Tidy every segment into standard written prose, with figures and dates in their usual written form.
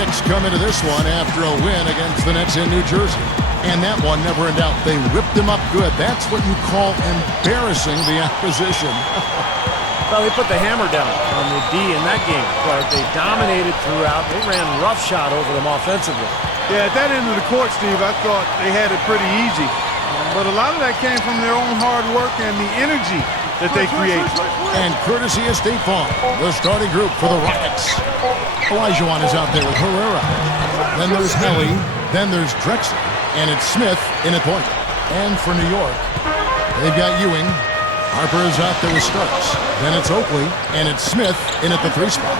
Knicks come into this one after a win against the Nets in New Jersey. And that one never in doubt. They whipped them up good. That's what you call embarrassing the opposition. Well, they put the hammer down on the D in that game, but they dominated throughout. They ran roughshod over them offensively. Yeah, at that end of the court, Steve, I thought they had it pretty easy. But a lot of that came from their own hard work and the energy that they create. And courtesy of State Farm, the starting group for the Rockets. Olajuwon is out there with Herrera. Then there's Ellie. Then there's Drexler. And it's Smith in at point. And for New York, they've got Ewing. Harper is out there with Starks. Then it's Oakley. And it's Smith in at the 3 spot.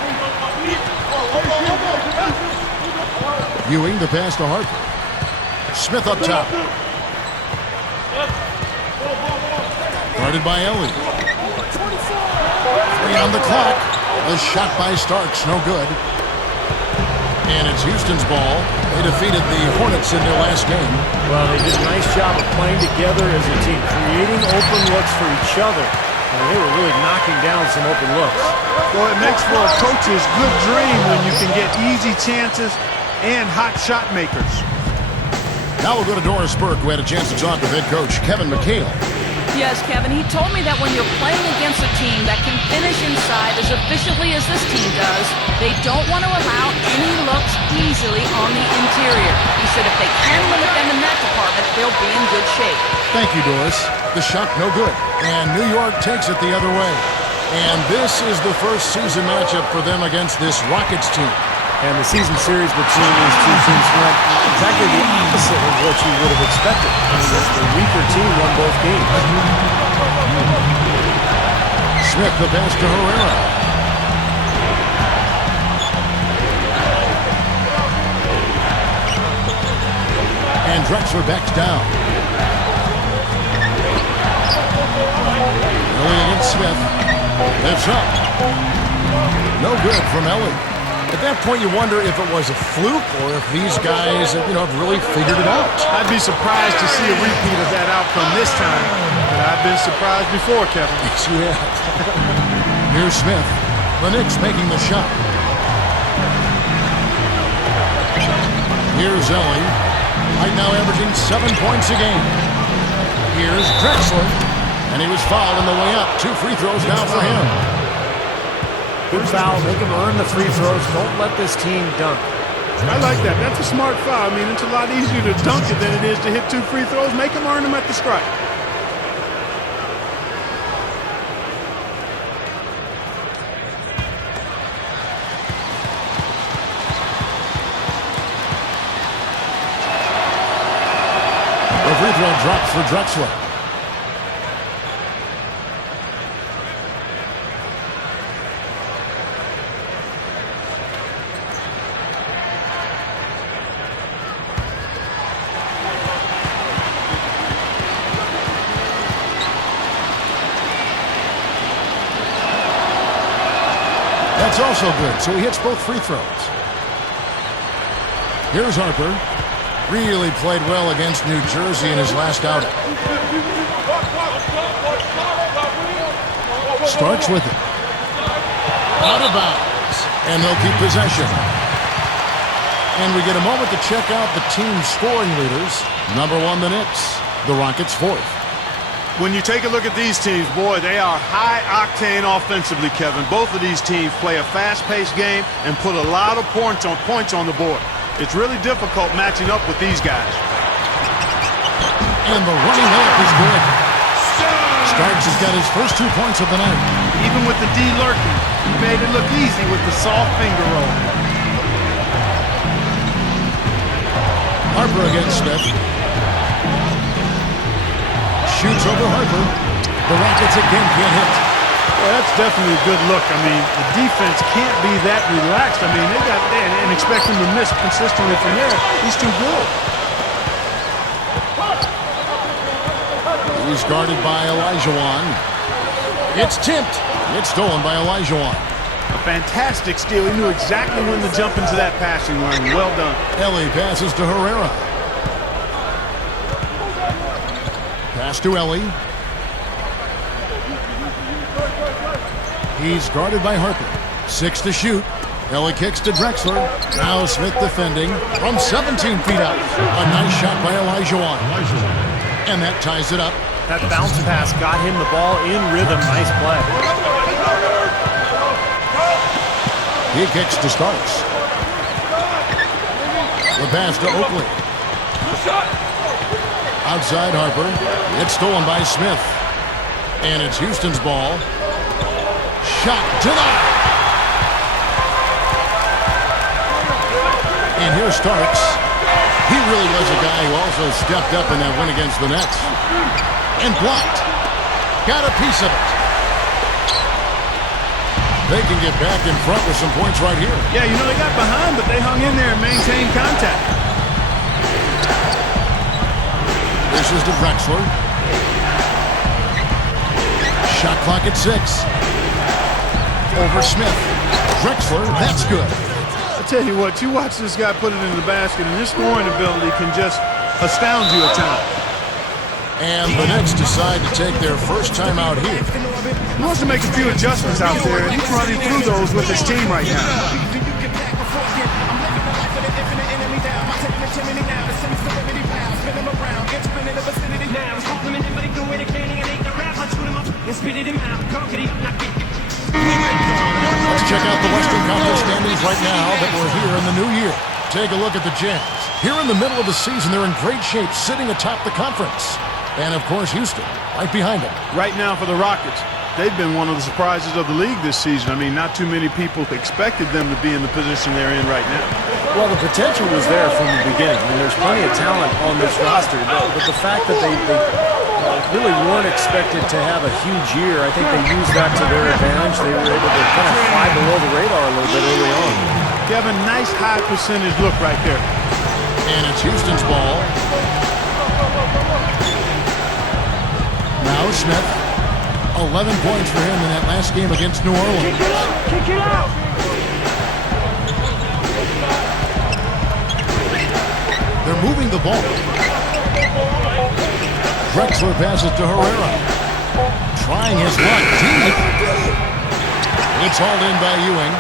Ewing, the pass to Harper. Smith up top. Guarded by Ellie. 3 on the clock. The shot by Starks, no good. And it's Houston's ball. They defeated the Hornets in their last game. Well, they did a nice job of playing together as a team, creating open looks for each other. And they were really knocking down some open looks. Well, it makes for a coach's good dream when you can get easy chances and hot shot makers. Now we'll go to Doris Burke, who had a chance to talk with head coach Kevin McHale. Yes, Kevin, he told me that when you're playing against a team that can finish inside as efficiently as this team does, they don't want to allow any looks easily on the interior. He said if they can limit them in that department, they'll be in good shape. Thank you, Doris. The shot no good. And New York takes it the other way. And this is the first season matchup for them against this Rockets team. And the season series between these two teams went exactly the opposite of what you would have expected. I mean, the weaker team won both games. Smith, the pass to Herrera. And Drexler backs down. Ellie against Smith. Lifts up. No good from Ellie. At that point, you wonder if it was a fluke or if these guys, have really figured it out. I'd be surprised to see a repeat of that outcome this time. But I've been surprised before, Kevin. Yes, you have. Here's Smith. The Knicks making the shot. Here's Ellie. Right now averaging 7 points a game. Here's Drexler. And he was fouled on the way up. 2 free throws now for him. Good foul. Make them earn the free throws. Don't let this team dunk. I like that. That's a smart foul. I mean, it's a lot easier to dunk it than it is to hit 2 free throws. Make them earn them at the strike. The free throw drops for Drexler. That's also good, so he hits both free throws. Here's Harper. Really played well against New Jersey in his last outing. Starks with it. Out of bounds. And they'll keep possession. And we get a moment to check out the team's scoring leaders. Number 1, the Knicks. The Rockets 4th. When you take a look at these teams, boy, they are high-octane offensively, Kevin. Both of these teams play a fast-paced game and put a lot of points on the board. It's really difficult matching up with these guys. And the running layup is good. Starks has got his first 2 points of the night. Even with the D lurking, he made it look easy with the soft finger roll. Harper against Smith. Shoots over Harper. The Rockets again can't hit. Well, that's definitely a good look. I mean, the defense can't be that relaxed. I mean, they got there and expect him to miss consistently from there. He's too good. He's guarded by Olajuwon. It's tipped. It's stolen by Olajuwon. A fantastic steal. He knew exactly when to jump into that passing lane. Well done. Ellie passes to Herrera. Pass to Ellie. He's guarded by Harper. 6 to shoot. Ellie kicks to Drexler. Now Smith defending from 17 feet out. A nice shot by Olajuwon. And that ties it up. That bounce pass got him the ball in rhythm. Nice play. He kicks to Starks. The pass to Oakley. Outside Harper. It's stolen by Smith. And it's Houston's ball. Shot denied. And here's Starks. He really was a guy who also stepped up in that win against the Nets. And blocked. Got a piece of it. They can get back in front with some points right here. Yeah, you know, they got behind, but they hung in there and maintained contact. This is to Drexler. Shot clock at 6. Over Smith. Drexler, that's good. I tell you what, you watch this guy put it in the basket, and his scoring ability can just astound you at times. And the Nets decide to take their first time out here. He wants to make a few adjustments out there, and he's running through those with his team right now. Let's check out the Western Conference standings right now that we're here in the new year. Take a look at the Jazz. Here in the middle of the season, they're in great shape, sitting atop the conference. And, of course, Houston, right behind them. Right now for the Rockets, they've been one of the surprises of the league this season. I mean, not too many people expected them to be in the position they're in right now. Well, the potential was there from the beginning. I mean, there's plenty of talent on this roster, but the fact that they really weren't expected to have a huge year, I think they used that to their advantage. They were able to kind of fly below the radar a little bit early on. Kevin, nice high percentage look right there. And it's Houston's ball. Now Smith. 11 points for him in that last game against New Orleans. Kick it out! They're moving the ball. Drexler passes to Herrera. Trying his luck deep. It's hauled in by Ewing.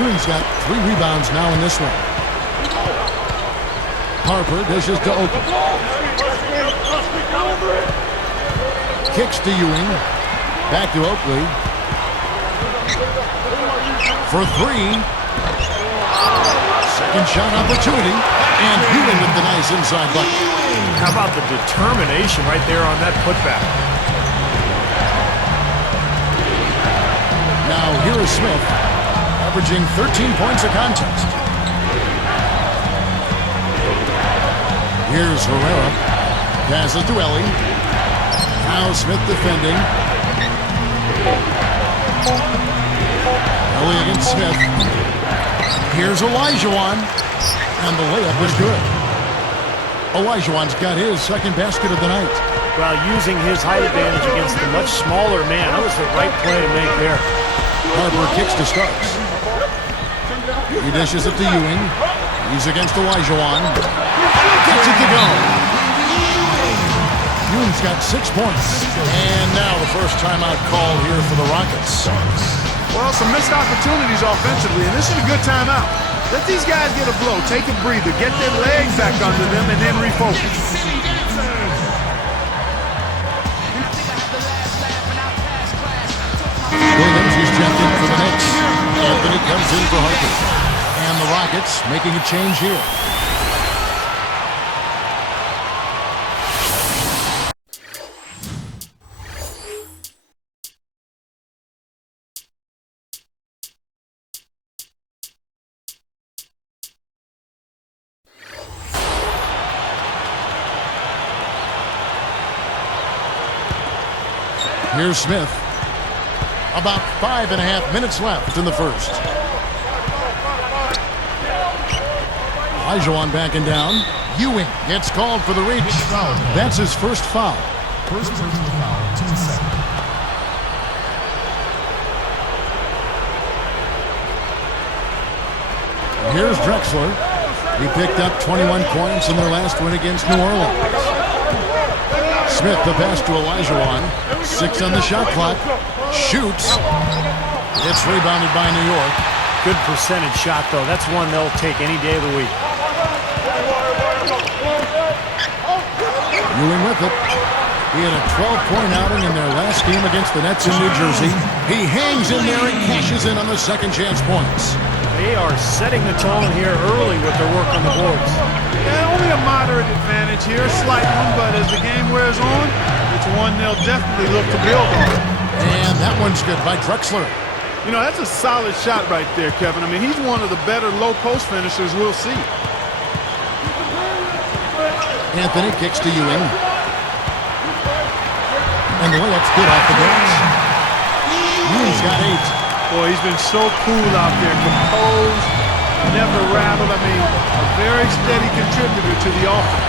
Ewing's got 3 rebounds now in this one. Harper dishes to Oakley. Kicks to Ewing. Back to Oakley. For 3. Second shot opportunity. And Ewing with the nice inside bucket. How about the determination right there on that putback? Now here is Smith, averaging 13 points a contest. Here's Herrera. Passes to Ellie. Now Smith defending. Ellie against Smith. Here's Olajuwon. And the layup was good. Olajuwon's got his second basket of the night. Well, using his height advantage against the much smaller man, that was the right play to make there. Harper kicks to Starks. He dishes it to Ewing. He's against Olajuwon. Gets it to go. Ewing's got 6 points. And now the first timeout call here for the Rockets. Well, some missed opportunities offensively, and this is a good timeout. Let these guys get a blow, take a breather, get their legs back under them, and then refocus. Williams is checked in for the Knicks. Anthony comes in for Harper. And the Rockets making a change here. Here's Smith. About 5.5 minutes left in the first. Olajuwon backing down. Ewing gets called for the reach. That's his first foul. First personal foul, team second. Here's Drexler. He picked up 21 points in their last win against New Orleans. Smith, the pass to Olajuwon. 6 on the shot clock. Shoots. It's rebounded by New York. Good percentage shot, though. That's one they'll take any day of the week. Ewing with it. He had a 12-point outing in their last game against the Nets in New Jersey. He hangs in there and cashes in on the second chance points. They are setting the tone here early with their work on the boards. Yeah, only a moderate advantage here, a slight one, but as the game wears on, it's one they'll definitely look to build on. And that one's good by Drexler. You know, that's a solid shot right there, Kevin. I mean, he's one of the better low-post finishers we'll see. Anthony kicks to Ewing. And the layup's good off the glass. Ewing's got 8. Boy, he's been so cool out there, composed, never rattled. I mean, a very steady contributor to the offense.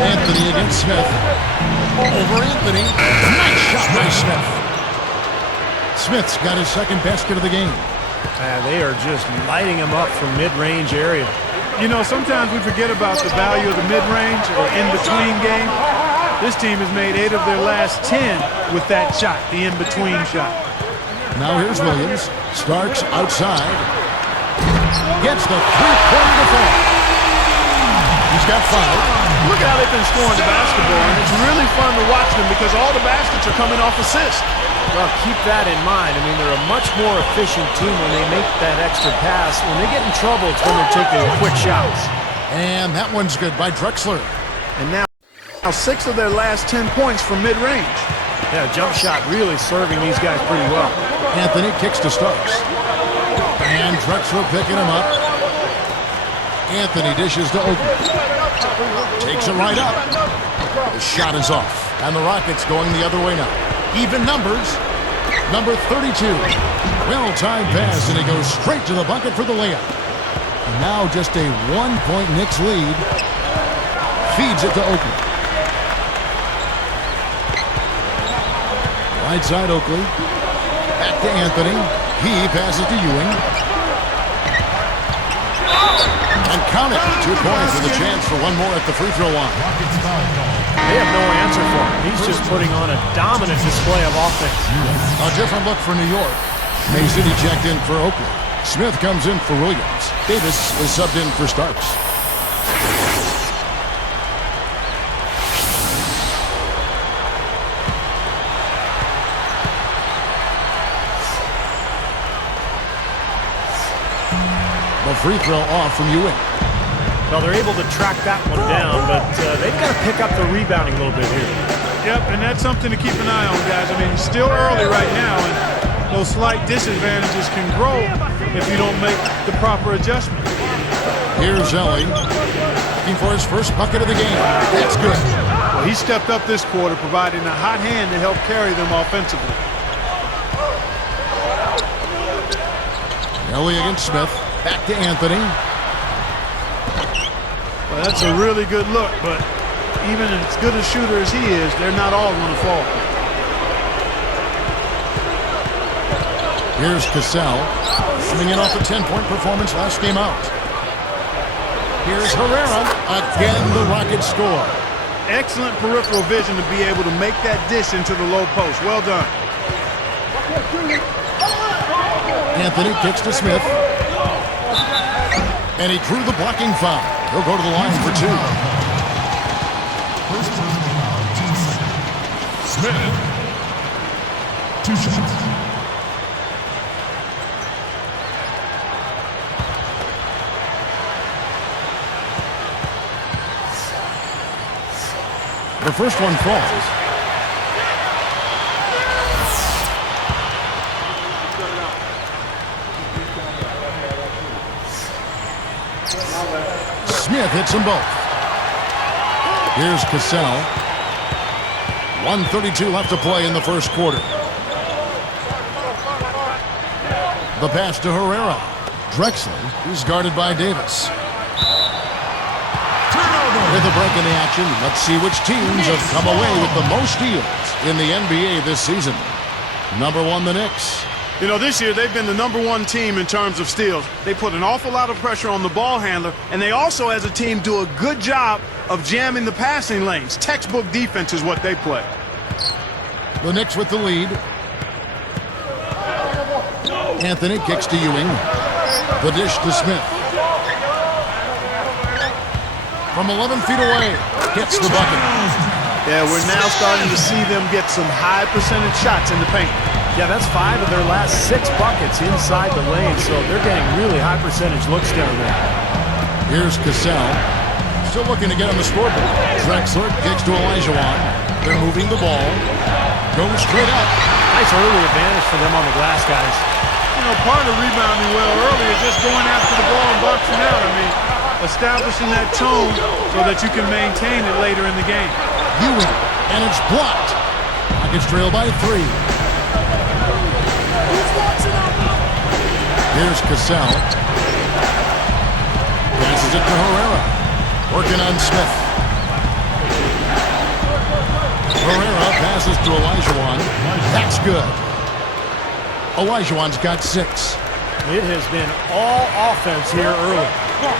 Anthony against Smith. Over Anthony. Nice shot by Smith. Smith's got his second basket of the game. They are just lighting him up from mid-range area. You know, sometimes we forget about the value of the mid-range or in-between game. This team has made 8 of their last 10 with that shot, the in-between shot. Now here's Williams. Starks outside. Gets the three-pointer to fall. He's got 5. Look how they've been scoring the basketball, and it's really fun to watch them because all the baskets are coming off assists. Well, keep that in mind. I mean, they're a much more efficient team when they make that extra pass. When they get in trouble, it's when they're taking quick shots. And that one's good by Drexler. And now 6 of their last 10 points from mid-range. Yeah, jump shot really serving these guys pretty well. Anthony kicks to Starks. And Drexler picking him up. Anthony dishes to Oakley. Takes it right up. The shot is off. And the Rockets going the other way now. Even numbers. Number 32. Well-timed pass, and he goes straight to the bucket for the layup. And now just a 1-point Knicks lead. Feeds it to Oakley. Right side Oakley. Back to Anthony. He passes to Ewing. And count it. 2 points with a chance for one more at the free throw line. They have no answer for him. He's just putting on a dominant display of offense. A different look for New York. Mason checked in for Oakley. Smith comes in for Williams. Davis is subbed in for Starks. The free throw off from Ewing. Well, they're able to track that one down, but they've got to pick up the rebounding a little bit here. Yep, and that's something to keep an eye on, guys. I mean, it's still early right now, and those slight disadvantages can grow if you don't make the proper adjustment. Here's Zelli, looking for his first bucket of the game. That's good. Well, he stepped up this quarter, providing a hot hand to help carry them offensively. Zelli against Smith. Back to Anthony. Well, that's a really good look, but even as good a shooter as he is, they're not all going to fall. Here's Cassell, swinging off a 10-point performance last game out. Here's Herrera. Again, the Rockets score. Excellent peripheral vision to be able to make that dish into the low post. Well done. Anthony kicks to Smith. And he drew the blocking foul. He'll go to the line for 2. First personal foul, 2 seconds. Smith. 2 shots. The first one falls. Smith hits them both. Here's Cassell. 1:32 left to play in the first quarter. The pass to Herrera. Drexler is guarded by Davis. With a break in the action, let's see which teams have come away with the most steals in the NBA this season. Number 1, the Knicks. You know, this year they've been the #1 team in terms of steals. They put an awful lot of pressure on the ball handler, and they also, as a team, do a good job of jamming the passing lanes. Textbook defense is what they play. The Knicks with the lead. Anthony kicks to Ewing. The dish to Smith. From 11 feet away, hits the bucket. Yeah, we're now starting to see them get some high percentage shots in the paint. Yeah, that's 5 of their last 6 buckets inside the lane, so they're getting really high percentage looks down there. Here's Cassell. Still looking to get on the scoreboard. Drexler kicks to Olajuwon. They're moving the ball. Goes straight up. Nice early advantage for them on the glass, guys. You know, part of rebounding well early is just going after the ball and boxing out. I mean, establishing that tone so that you can maintain it later in the game. Ewing, and it's blocked. Rockets trail by 3. Here's Cassell. Passes it to Herrera. Working on Smith. Herrera passes to Olajuwon. That's good. Olajuwon's got 6. It has been all offense here early.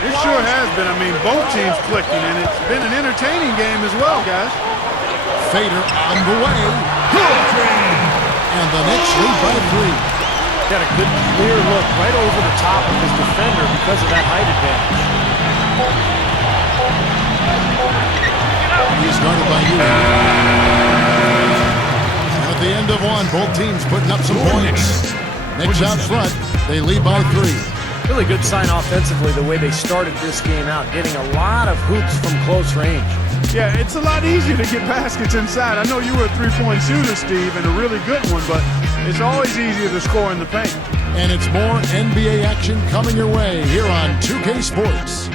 It sure has been. I mean, both teams clicking, and it's been an entertaining game as well, guys. Fader on the way. And the Knicks lead by 3. Got a good clear look right over the top of his defender because of that height advantage. He's guarded by Ewing. At the end of one, both teams putting up some points. Knicks out front. They lead by 3. Really good sign offensively the way they started this game out, getting a lot of hoops from close range. Yeah, it's a lot easier to get baskets inside. I know you were a three-point shooter, Steve, and a really good one, but it's always easier to score in the paint. And it's more NBA action coming your way here on 2K Sports.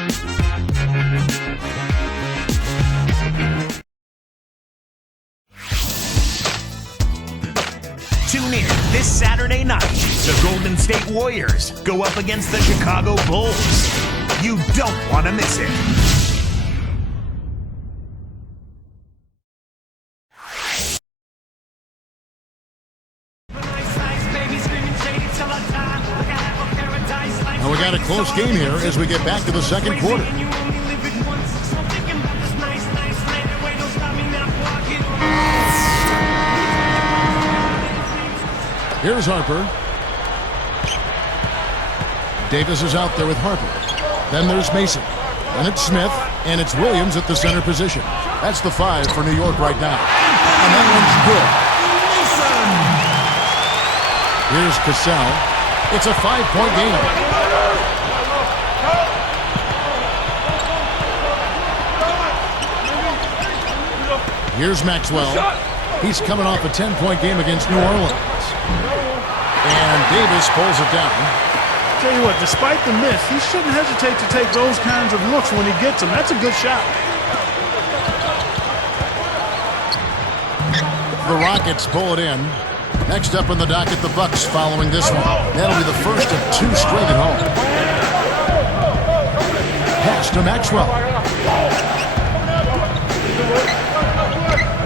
Tune in this Saturday night. The Golden State Warriors go up against the Chicago Bulls. You don't want to miss it. And we got a close game here as we get back to the second quarter. Here's Harper. Davis is out there with Harper. Then there's Mason. And it's Smith. And it's Williams at the center position. That's the 5 for New York right now. And that one's good. Here's Cassell. It's a 5-point game. Here's Maxwell. He's coming off a 10-point game against New Orleans. And Davis pulls it down. Tell you what, despite the miss, he shouldn't hesitate to take those kinds of looks when he gets them. That's a good shot. The Rockets pull it in. Next up on the docket, the Bucks following this one. That'll be the first of 2 straight at home. Pass to Maxwell.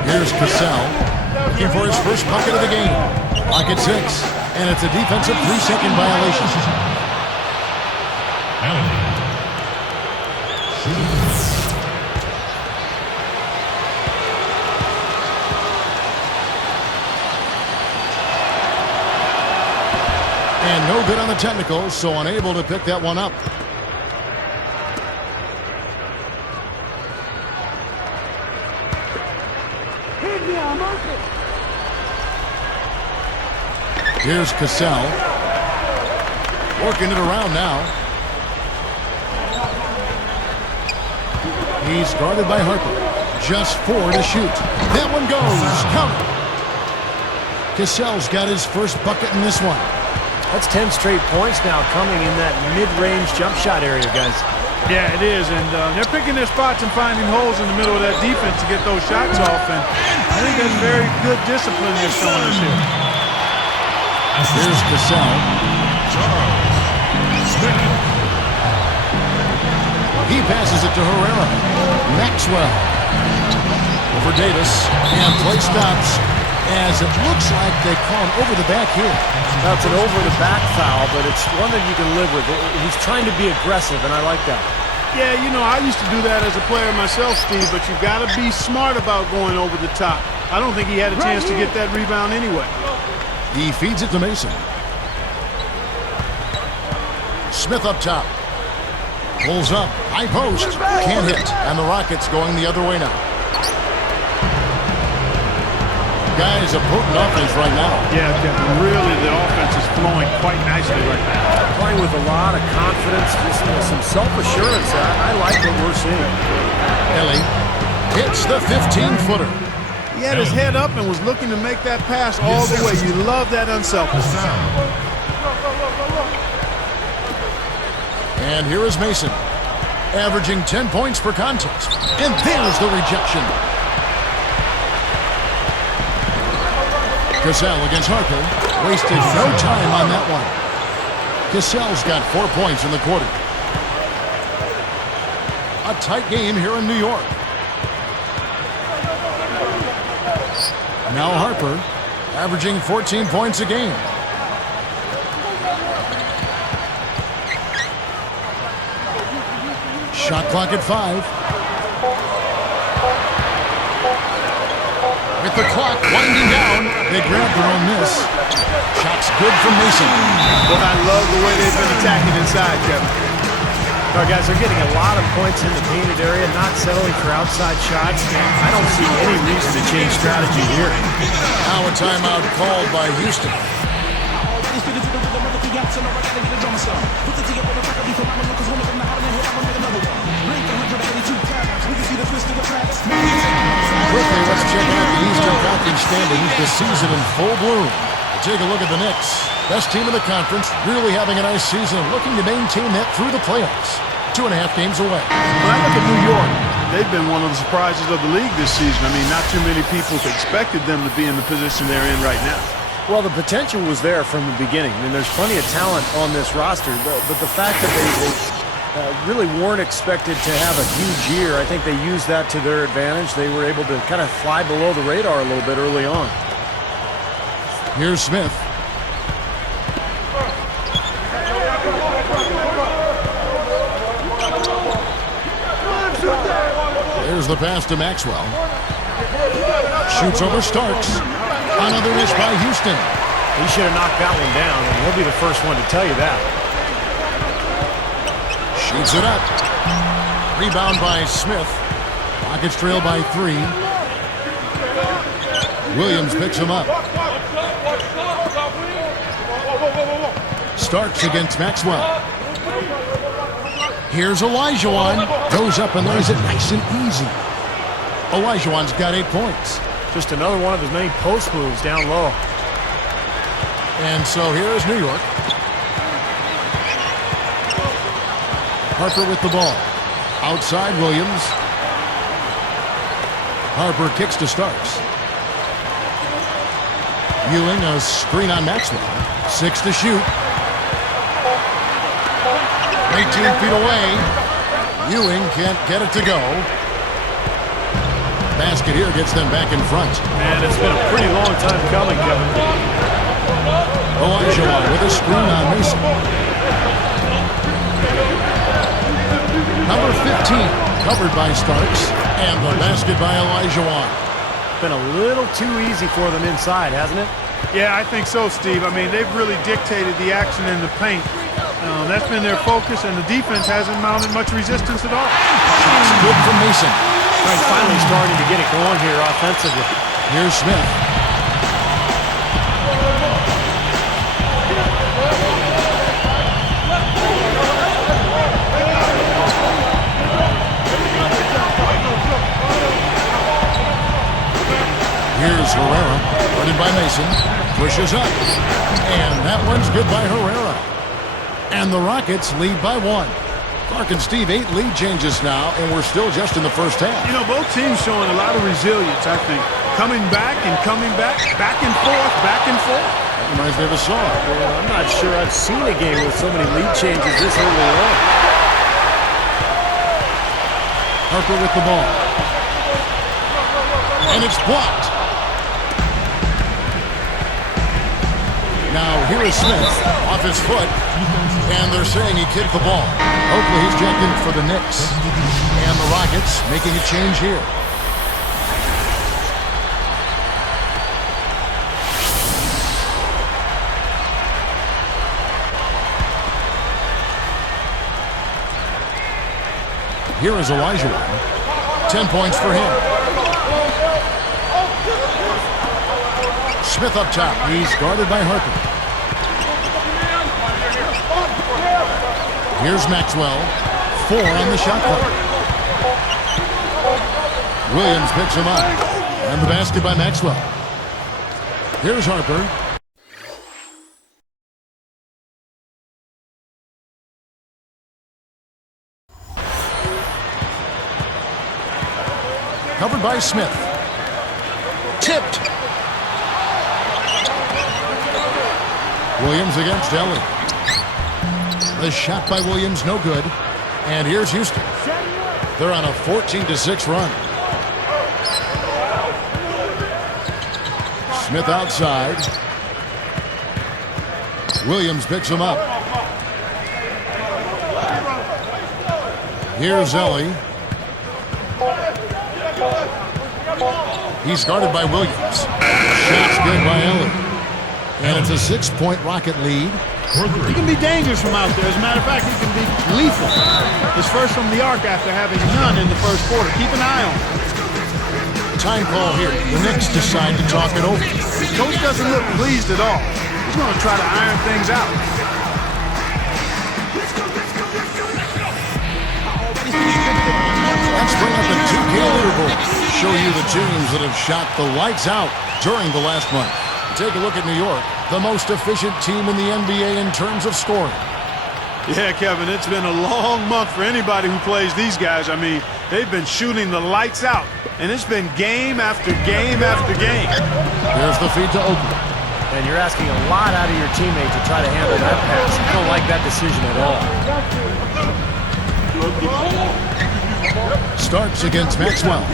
Here's Cassell, looking for his first bucket of the game. Clock at 6, and it's a defensive 3-second violation. And no good on the technical, so unable to pick that one up. Here's Cassell. Working it around now. He's guarded by Harper. Just 4 to shoot. That one goes. Count it. Cassell's got his first bucket in this one. That's 10 straight points now coming in that mid-range jump shot area, guys. Yeah, it is, and they're picking their spots and finding holes in the middle of that defense to get those shots off, and I think that's very good discipline they're showing us here. Here's Cassell. He passes it to Herrera. Maxwell. Over Davis. And play stops. as it looks like they call him over the back here. That's an over-the-back foul, but it's one that you can live with. He's trying to be aggressive, and I like that. Yeah, you know, I used to do that as a player myself, Steve, but you've got to be smart about going over the top. I don't think he had a chance to get that rebound anyway. He feeds it to Mason. Smith up top. Pulls up. High post. Can't hit. And the Rockets going the other way now. Guys, a potent offense right now. Yeah, Kevin, really the offense is flowing quite nicely right now. Playing with a lot of confidence, just some self-assurance. I like what we're seeing. Ellie hits the 15-footer. He had his head up and was looking to make that pass all the way. You love that unselfishness. And here is Mason, averaging 10 points per contest. And there's the rejection. Cassell against Harper. Wasted no time on that one. Cassell's got 4 points in the quarter. A tight game here in New York. Now Harper, averaging 14 points a game. Shot clock at 5. With the clock winding down, they grab their own miss. Shot's good from Mason. But I love the way they've been attacking inside, Kevin. All right, guys, they're getting a lot of points in the painted area, not settling for outside shots. I don't see any reason to change strategy here. Now a timeout called by Houston. Quickly, let's check out the Eastern Conference standings this season in full bloom. Take a look at the Knicks. Best team in the conference, really having a nice season, looking to maintain that through the playoffs. 2.5 games away. When I look at New York, they've been one of the surprises of the league this season. I mean, not too many people expected them to be in the position they're in right now. Well, the potential was there from the beginning. I mean, there's plenty of talent on this roster, but the fact that they really weren't expected to have a huge year, I think they used that to their advantage. They were able to kind of fly below the radar a little bit early on. Here's Smith. There's the pass to Maxwell. Shoots over Starks. Another miss by Houston. He should have knocked that one down, and he'll be the first one to tell you that. Shoots it up. Rebound by Smith. Rockets trail by 3. Williams picks him up. Starks against Maxwell. Here's Olajuwon. Goes up and lays it nice and easy. Olajuwon's got 8 points. Just another one of his many post moves down low. And so here is New York. Harper with the ball. Outside Williams. Harper kicks to Starks. Ewing, a screen on Maxwell. 6 to shoot. 18 feet away. Ewing can't get it to go. Basket here gets them back in front. And it's been a pretty long time coming, Kevin. Olajuwon with a screen on Mason. Number 15, covered by Starks. And the basket by Olajuwon. Been a little too easy for them inside, hasn't it? Yeah, I think so, Steve. I mean, they've really dictated the action in the paint. That's been their focus, and the defense hasn't mounted much resistance at all. Shots good from Mason. Right, finally starting to get it going here offensively. Here's Smith. Here's Herrera, guarded by Mason. Pushes up. And that one's good by Herrera. And the Rockets lead by 1. Clark and Steve, 8 lead changes now, and we're still just in the first half. You know, both teams showing a lot of resilience, I think. Coming back and coming back, back and forth, back and forth. That reminds me of a song. Well, I'm not sure I've seen a game with so many lead changes this early on. Harper with the ball. And it's blocked. Now here is Smith off his foot, and they're saying he kicked the ball. Hopefully he's checked in for the Knicks. And the Rockets making a change here. Here is Elijah. 10 points for him. Smith up top. He's guarded by Harper. Here's Maxwell. 4 on the shot clock. Williams picks him up. And the basket by Maxwell. Here's Harper. Covered by Smith. Tipped. Williams against Ellie. The shot by Williams, no good. And here's Houston. They're on a 14-6 run. Smith outside. Williams picks him up. Here's Ellie. He's guarded by Williams. Shot's good by Ellie. And it's a 6-point Rocket lead. He can be dangerous from out there. As a matter of fact, he can be lethal. His first from the arc after having none in the first quarter. Keep an eye on him. Time call here. The Knicks decide to talk it over. The coach doesn't look pleased at all. He's going to try to iron things out. Let's bring up the 2K leaderboard. Show you the teams that have shot the lights out during the last month. Take a look at New York, the most efficient team in the NBA in terms of scoring. Yeah, Kevin, it's been a long month for anybody who plays these guys. I mean, they've been shooting the lights out, and it's been game after game after game. Here's the feed to Oakland. And you're asking a lot out of your teammate to try to handle that pass. I don't like that decision at all. Starks against Maxwell.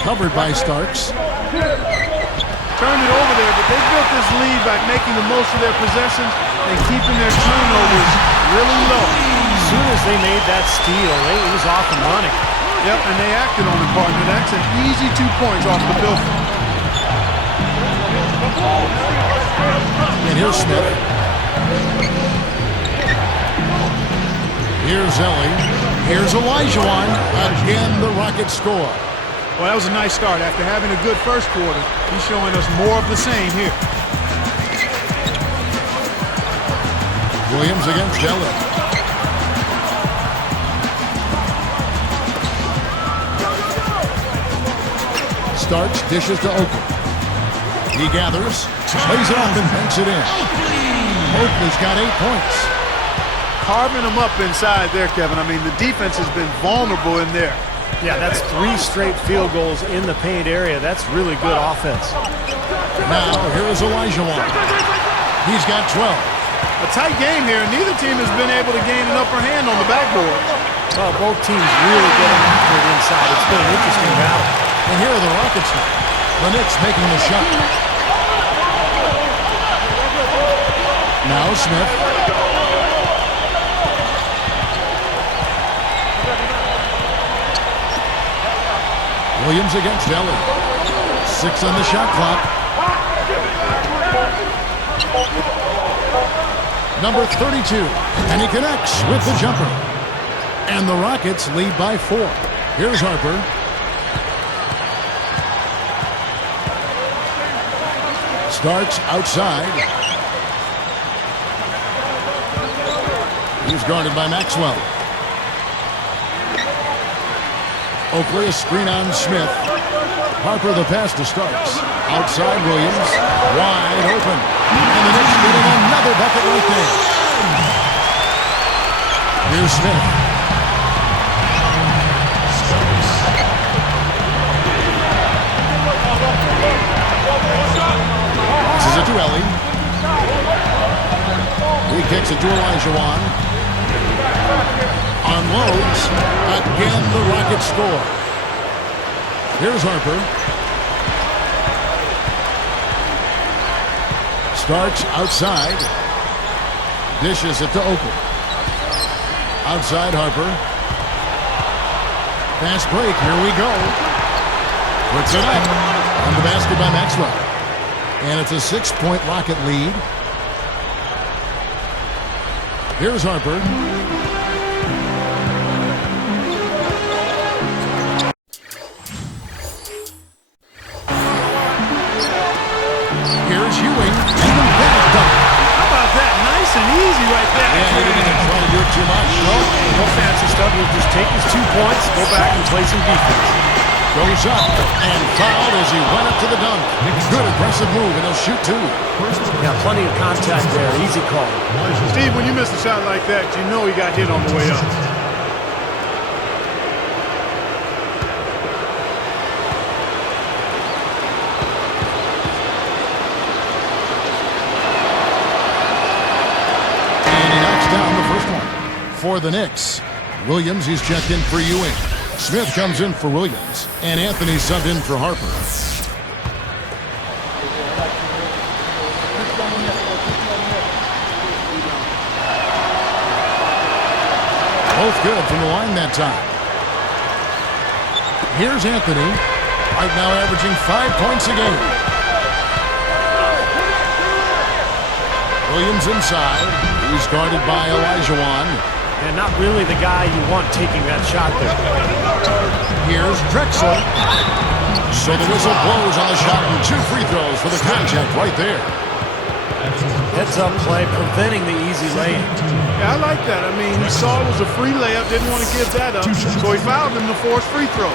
Covered by Starks. Turned it over there, but they built this lead by making the most of their possessions and keeping their turnovers really low. As soon as they made that steal, it was off and running. Yep, and they acted on it, partner. That's an easy 2 points off the bill. And here's Smith. Here's Ellie. Here's Elijah. Again, the Rockets score. Well, that was a nice start. After having a good first quarter, he's showing us more of the same here. Williams against Ellie. Starks dishes to Oakley. He gathers, plays it up, and banks it in. Oakley's got 8 points. Carving them up inside there, Kevin. I mean, the defense has been vulnerable in there. Yeah, that's 3 straight field goals in the paint area. That's really good offense. Now, here is Elijah. He's got 12. A tight game here, and neither team has been able to gain an upper hand on the backboard. Well, both teams really getting after it inside. It's been an interesting battle. And here are the Rockets now. The Knicks making the shot. Now Smith. Williams against Ellie. 6 on the shot clock. Number 32. And he connects with the jumper. And the Rockets lead by 4. Here's Harper. Starks outside. He's guarded by Maxwell. Oakley, a screen on Smith. Harper, the pass to Starks. Outside Williams. Wide open. And the Knicks getting another bucket right there. Here's Smith. This is it to Ellie. He kicks it to Elijah. Unloads. Again, the Rockets score. Here's Harper. Starts outside. Dishes it to Oakley. Outside Harper. Fast break. Here we go. Puts it up. On the basket by Maxwell. And it's a 6-point Rocket lead. Here's Harper. Here's Ewing. And the back dunk. How about that? Nice and easy right there. Yeah, he didn't even try to do it too much. No fancy stuff. He'll just take his 2 points, go back and play some defense. Goes up and fouled as he went up to the dunk. Good aggressive move, and he'll shoot 2. Yeah, plenty of contact there. Easy call. Steve, when you miss a shot like that, you know he got hit on the way up. And he knocks down the first one. For the Knicks, Williams, he's checked in for Ewing. Smith comes in for Williams, and Anthony subbed in for Harper. Both good from the line that time. Here's Anthony, right now averaging 5 points a game. Williams inside. He's guarded by Olajuwon. And not really the guy you want taking that shot there. Here's Drexler. So the whistle blows on the shot and 2 free throws for the contact right there. Heads-up play, preventing the easy layup. Yeah, I like that. I mean, he saw it was a free layup, didn't want to give that up, so he fouled him to force free throw.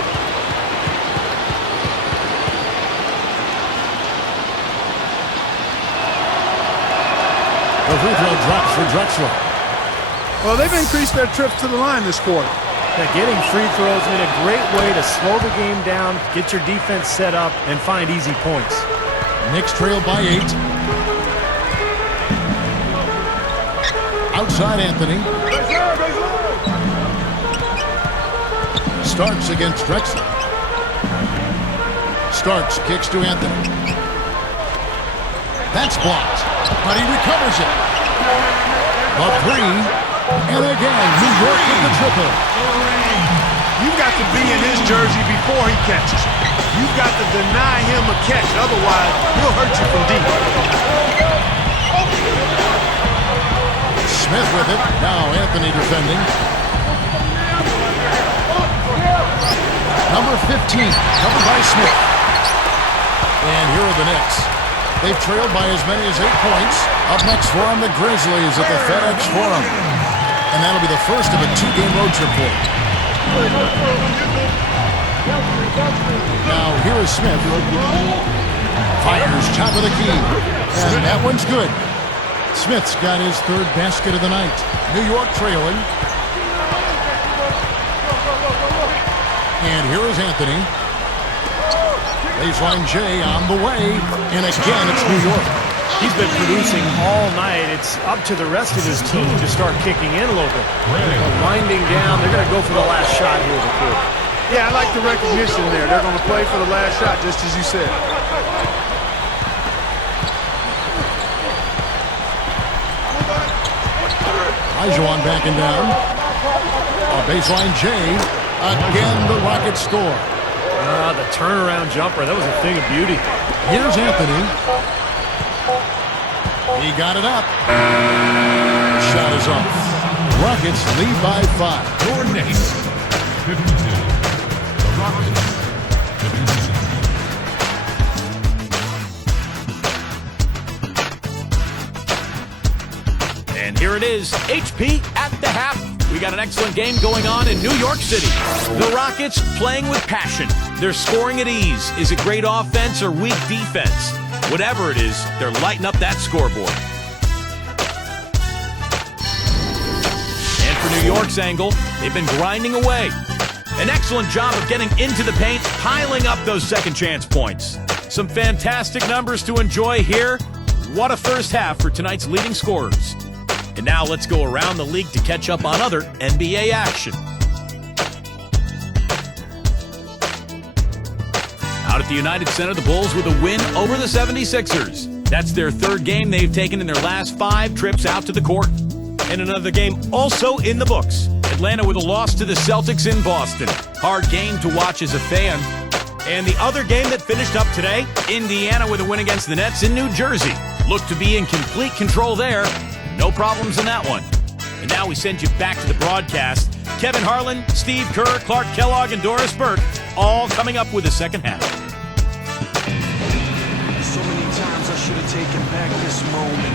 The free throw drops for Drexler. Well, they've increased their trips to the line this quarter. Yeah, getting free throws has been a great way to slow the game down, get your defense set up, and find easy points. Knicks trail by 8. Outside Anthony. Starks against Drexler. Starks kicks to Anthony. That's blocked, but he recovers it. The 3. And again, New York with the triple. You've got to be in his jersey before he catches. You've got to deny him a catch. Otherwise, he'll hurt you from deep. Smith with it. Now Anthony defending. Number 15, covered by Smith. And here are the Knicks. They've trailed by as many as 8 points. Up next for them, the Grizzlies at the FedEx Forum. And that'll be the first of a 2-game road trip for them. Now here is Smith. Fires top of the key. And that one's good. Smith's got his 3rd basket of the night. New York trailing. And here is Anthony. Baseline J on the way. And again, it's New York. He's been producing all night. It's up to the rest of his team to start kicking in a little bit. Winding down, they're going to go for the last shot here in the quarter. Yeah, I like the recognition there. They're going to play for the last shot, just as you said. Olajuwon backing down. A baseline J. Again, the Rockets score. The turnaround jumper, that was a thing of beauty. Here's Anthony. He got it up. Shot is off. Rockets lead by 5. Your Knicks, 52. The Rockets, 56. And here it is, HP at the half. We got an excellent game going on in New York City. The Rockets playing with passion. They're scoring at ease. Is it great offense or weak defense? Whatever it is, they're lighting up that scoreboard. And for New York's angle, they've been grinding away. An excellent job of getting into the paint, piling up those second chance points. Some fantastic numbers to enjoy here. What a first half for tonight's leading scorers. And now let's go around the league to catch up on other NBA action. Out at the United Center, the Bulls with a win over the 76ers. That's their third game they've taken in their last 5 trips out to the court. And another game also in the books. Atlanta with a loss to the Celtics in Boston. Hard game to watch as a fan. And the other game that finished up today, Indiana with a win against the Nets in New Jersey. Looked to be in complete control there. No problems in that one. And now we send you back to the broadcast. Kevin Harlan, Steve Kerr, Clark Kellogg, and Doris Burke all coming up with the second half. So many times I should have taken back this moment.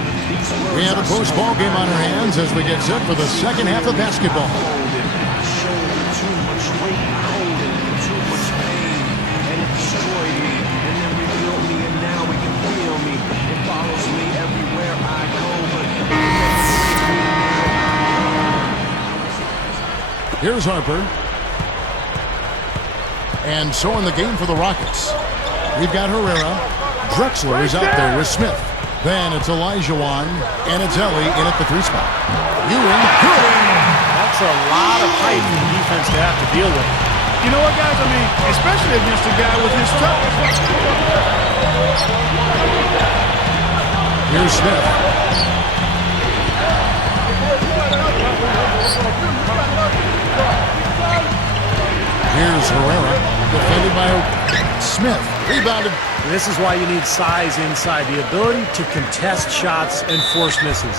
We have a close ball game on our hands as we get set for the second half of basketball. I showed too much weight, I hold it, too much pain, and it destroyed me, and then rebuilt me, and now it can feel me. It follows me everywhere I go, but Here's Harper. And so in the game for the Rockets, we've got Herrera. Drexler is out there with Smith. Then it's Olajuwon, and it's Ellie in at the 3 spot. Ewing, good. That's a lot of height for the defense to have to deal with. You know what, guys? I mean, especially against a guy with his toughness. Here's Smith. Here's Herrera, defended by Smith. Rebounded. This is why you need size inside, the ability to contest shots and force misses.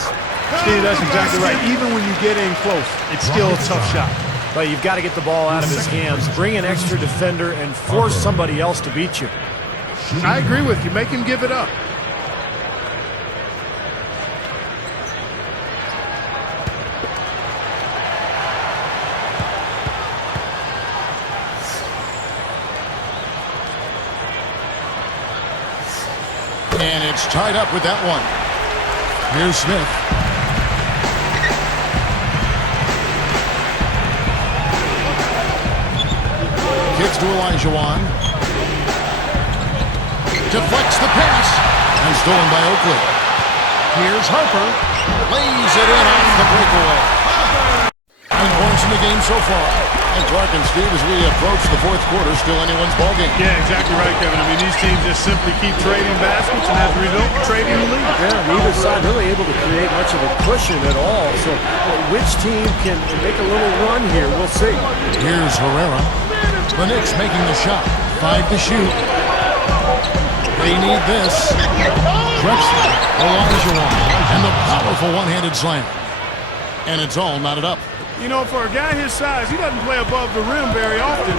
Steve, that's exactly right. Even when you get in close, it's still a tough shot. But you've got to get the ball out of his hands, bring an extra defender, and force somebody else to beat you. I agree with you. Make him give it up. And it's tied up with that one. Here's Smith. Kicks to Olajuwon. Deflects the pass. And stolen by Oakley. Here's Harper. Lays it in off the breakaway. 9 points in the game so far. And Clark and Steve, as we approach the 4th quarter, still anyone's ballgame. Yeah, exactly right, Kevin. I mean, these teams just simply keep trading baskets, and as a result, trading the lead. Yeah, neither side really able to create much of a cushion at all. So which team can make a little run here? We'll see. Here's Herrera. The Knicks making the shot. 5 to shoot. They need this. Drexler, Olajuwon, and the powerful one-handed slam. And it's all knotted up. You know, for a guy his size, he doesn't play above the rim very often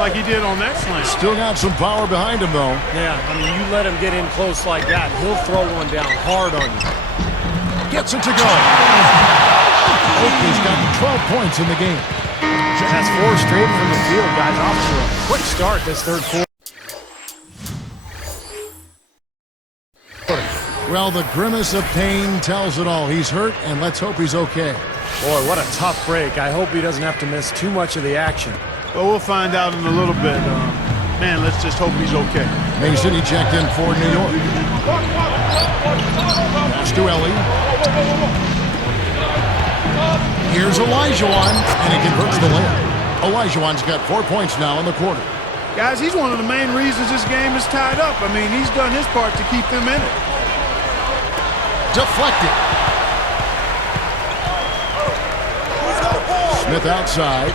like he did on that slam. Still got some power behind him, though. Yeah, I mean, you let him get in close like that, he'll throw one down hard on you. Gets it to go. Oakley's got 12 points in the game. That's 4 straight from the field, guys. Off to a quick start this 3rd quarter. Well, the grimace of pain tells it all. He's hurt, and let's hope he's okay. Boy, what a tough break. I hope he doesn't have to miss too much of the action. Well, we'll find out in a little bit. Man, let's just hope he's okay. Mason, he checked in for New York. Pass to Ellie. Here's Olajuwon, and he converts the layup. Olajuwon's got 4 points now in the quarter. Guys, he's one of the main reasons this game is tied up. I mean, he's done his part to keep them in it. Deflected. Smith outside.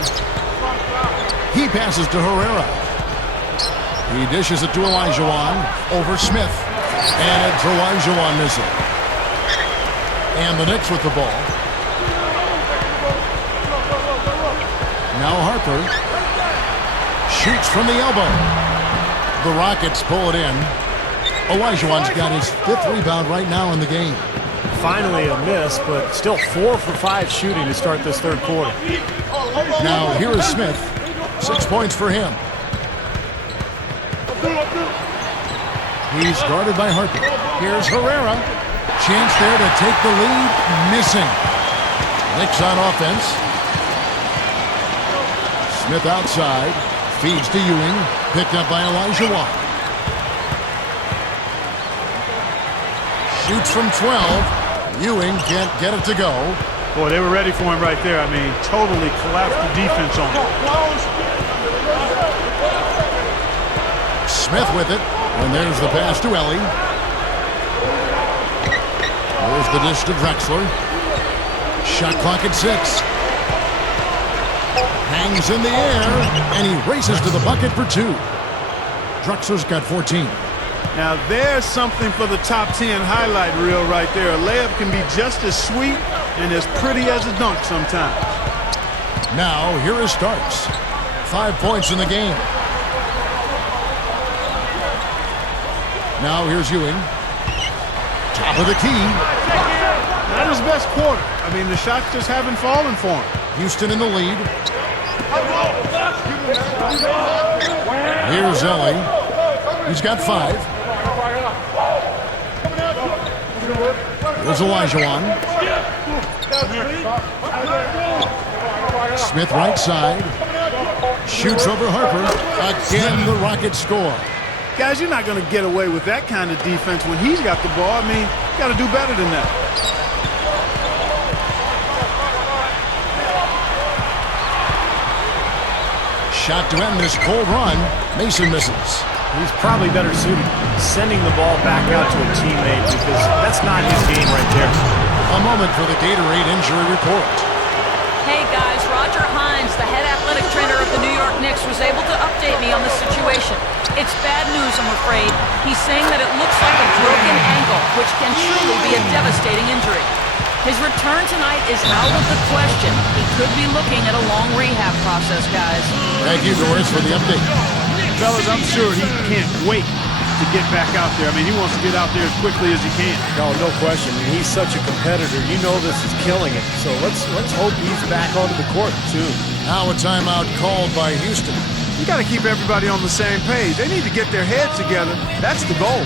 He passes to Herrera. He dishes it to Olajuwon. Over Smith. And it's Olajuwon missing. And the Knicks with the ball. Now Harper shoots from the elbow. The Rockets pull it in. Olajuwon's got his 5th rebound right now in the game. Finally a miss, but still 4 for 5 shooting to start this 3rd quarter. Now here is Smith. 6 points for him. He's guarded by Harper. Here's Herrera. Chance there to take the lead. Missing. Knicks on offense. Smith outside. Feeds to Ewing. Picked up by Olajuwon. Shoots from 12. Ewing can't get it to go. Boy, they were ready for him right there. I mean, totally collapsed the defense on him. Smith with it. And there's the pass to Ellie. There's the dish to Drexler. Shot clock at 6. Hangs in the air, and he races to the bucket for 2. Drexler's got 14. Now there's something for the top 10 highlight reel right there. A layup can be just as sweet and as pretty as a dunk sometimes. Now here is Starks. 5 points in the game. Now here's Ewing. Top of the key. Not his best quarter. I mean, the shots just haven't fallen for him. Houston in the lead. Here's Ellie. He's got 5. There's Olajuwon. Smith right side. Shoots over Harper. Again, the Rockets score. Guys, you're not going to get away with that kind of defense when he's got the ball. I mean, you got to do better than that. Shot to end this cold run. Mason misses. He's probably better suited sending the ball back out to a teammate because that's not his game right there. A moment for the Gatorade injury report. Hey guys, Roger Hines, the head athletic trainer of the New York Knicks, was able to update me on the situation. It's bad news, I'm afraid. He's saying that it looks like a broken ankle, which can truly be a devastating injury. His return tonight is out of the question. He could be looking at a long rehab process, guys. Thank you, Doris, for the update. Fellas, I'm sure he can't wait to get back out there. I mean, he wants to get out there as quickly as he can. No question. I mean, he's such a competitor. You know this is killing him. So let's hope he's back onto the court soon. Now a timeout called by Houston. You got to keep everybody on the same page. They need to get their heads together. That's the goal.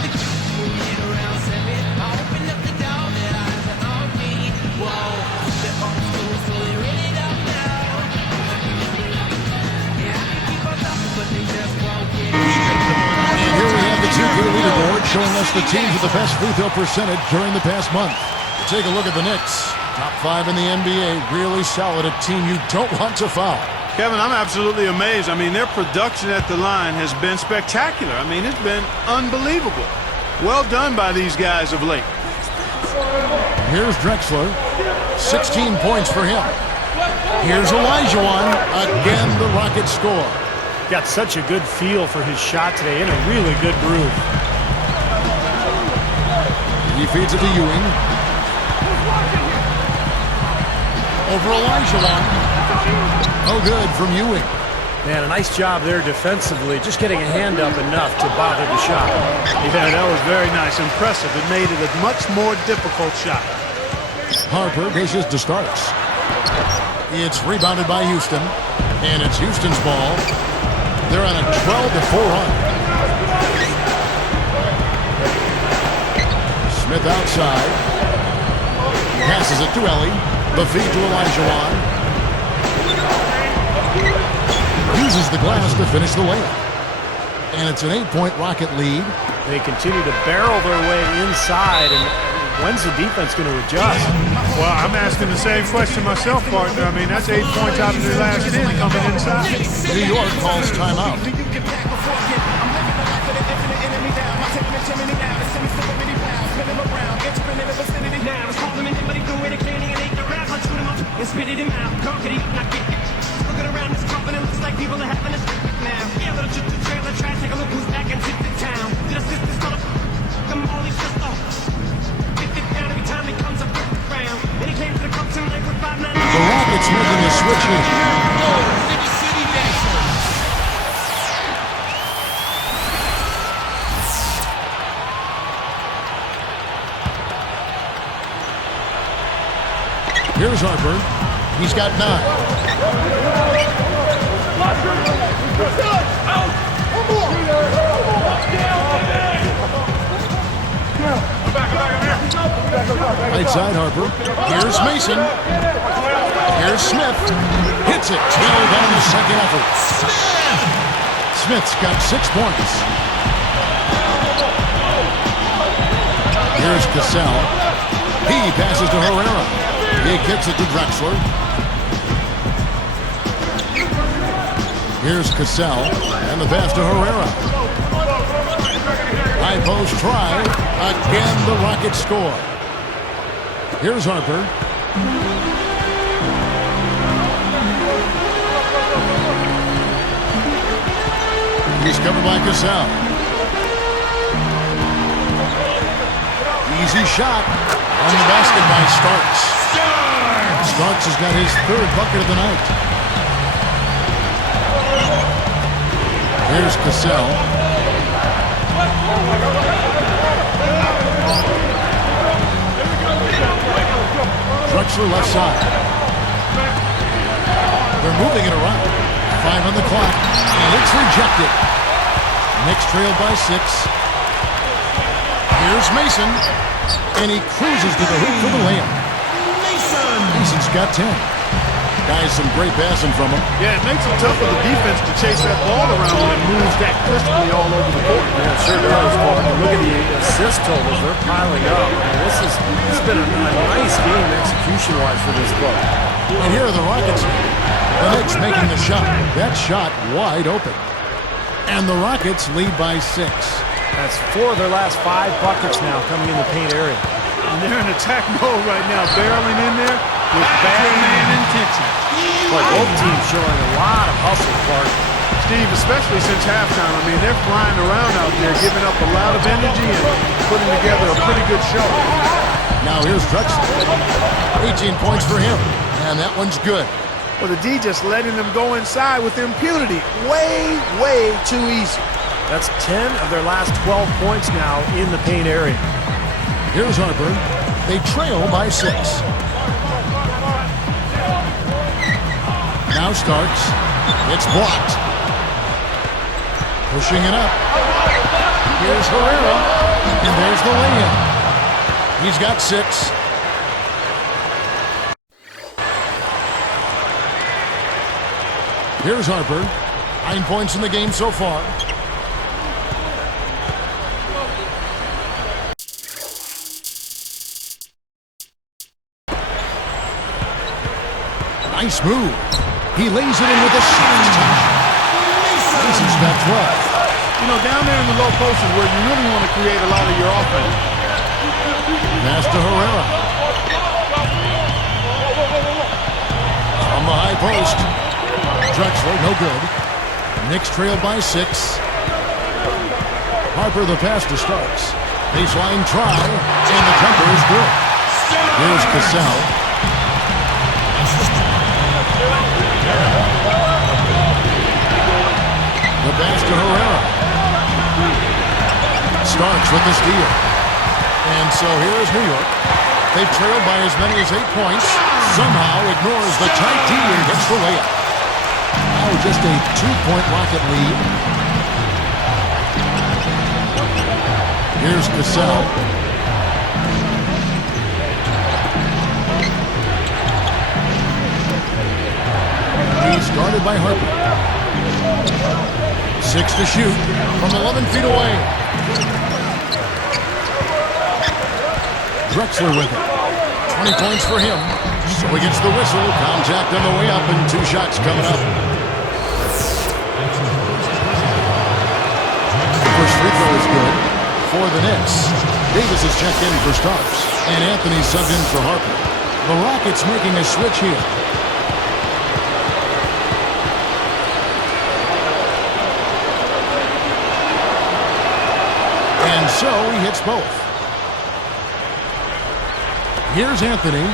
Leaderboard showing us the teams with the best free throw percentage during the past month. Take a look at the Knicks. Top 5 in the NBA, really solid, a team you don't want to foul. Kevin, I'm absolutely amazed. I mean, their production at the line has been spectacular. I mean, it's been unbelievable. Well done by these guys of late. Here's Drexler. 16 points for him. Here's Olajuwon. Again, the Rockets score. Got such a good feel for his shot today in a really good groove. He feeds it to Ewing. Over Olajuwon. Oh, good from Ewing. Man, a nice job there defensively, just getting a hand up enough to bother the shot. Yeah, that was very nice. Impressive. It made it a much more difficult shot. Harper dishes to Starks. It's rebounded by Houston, and it's Houston's ball. They're on a 12-4 run. Smith outside. Passes it to Ellie. The feed to Olajuwon. Uses the glass to finish the layup. And it's an 8-point Rocket lead. They continue to barrel their way inside, and when's the defense going to adjust? Well, I'm asking the same question myself, partner. I mean, that's 8 points out of their last 10 coming inside. New York calls timeout. The Rockets making the switch here. Here's Harper. He's got 9. Right side Harper. Here's Mason. Here's Smith. Hits it. Tailed on the second effort. Smith's got 6 points. Here's Cassell. He passes to Herrera. He kicks it to Drexler. Here's Cassell. And the pass to Herrera. High post try. Again, the Rockets score. Here's Harper. He's covered by Cassell. Easy shot. On the basket by Starks. Starks has got his third bucket of the night. Here's Cassell. Drexler left side. They're moving it around. 5 on the clock, and it's rejected. Knicks trailed by 6. Here's Mason, and he cruises to the hoop for the layup. Mason's got 10. Guys, some great passing from him. Yeah, it makes it tough for the defense to chase that ball around when it moves that crisply all over the court. Yeah, it sure does, Mark. Look at the assist totals. They're piling up. I mean, this has been a nice game execution-wise for this club. And here are the Rockets. The Knicks making the shot. That shot wide open. And the Rockets lead by 6. That's 4 of their last 5 buckets now coming in the paint area. And they're in attack mode right now, barreling in there with bad man intention. But both teams showing a lot of hustle, Clark. Steve, especially since halftime, I mean, they're flying around out there, giving up a lot of energy and putting together a pretty good show. Now here's Drexler. 18 points for him, and that one's good. Well, the D just letting them go inside with impunity. Way, way too easy. That's 10 of their last 12 points now in the paint area. Here's Harper. They trail by 6. Now Starks. It's blocked. Pushing it up. Here's Herrera. And there's the lay-in. He's got 6. Here's Harper. 9 points in the game so far. Nice move. He lays it in with a shot. Mason's got 12. You know, down there in the low post is where you really want to create a lot of your offense. Pass to Herrera. From the high post. Drexler, no good. Knicks trail by 6. Harper the pass to Starks. Baseline try, and the jumper is good. Here's Cassell. The pass to Herrera. Starks with the steal. And so here is New York. They've trailed by as many as 8 points. Somehow ignores the tight D and gets the layup. Now just a 2-point Rocket lead. Here's Cassell. He's guarded by Harper. 6 to shoot from 11 feet away. Drexler with it. 20 points for him. So he gets the whistle. Contact on the way up and 2 shots coming up. First free throw is good for the Knicks. Davis is checked in for Starks. And Anthony subbed in for Harper. The Rockets making a switch here. And so he hits both. Here's Anthony.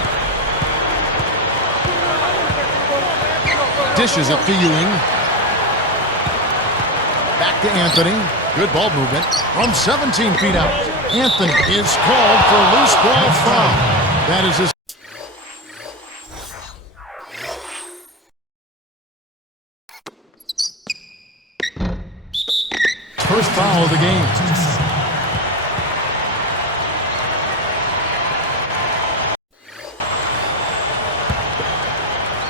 Dishes it to Ewing. Back to Anthony. Good ball movement from 17 feet out. Anthony is called for loose ball foul. That is his first foul of the game.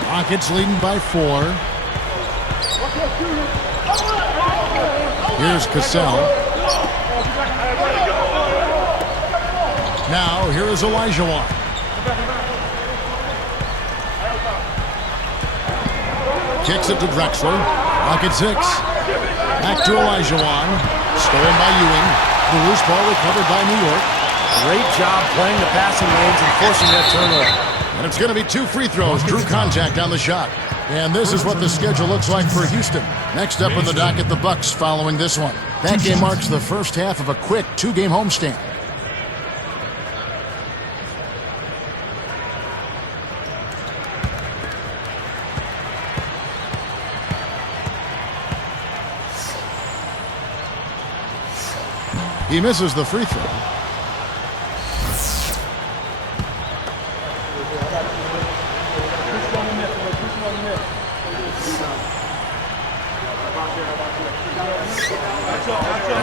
Rockets leading by 4. Here's Cassell. Now, here is Olajuwon. Kicks it to Drexler. Rocket 6. Back to Olajuwon. Stolen by Ewing. The loose ball recovered by New York. Great job playing the passing lanes and forcing that turnover. And it's going to be 2 free throws. Drew contact on the shot. And this is what the schedule looks like for Houston. Next up in the docket, the Bucks following this one. That game marks the first half of a quick 2-game homestand. He misses the free throw.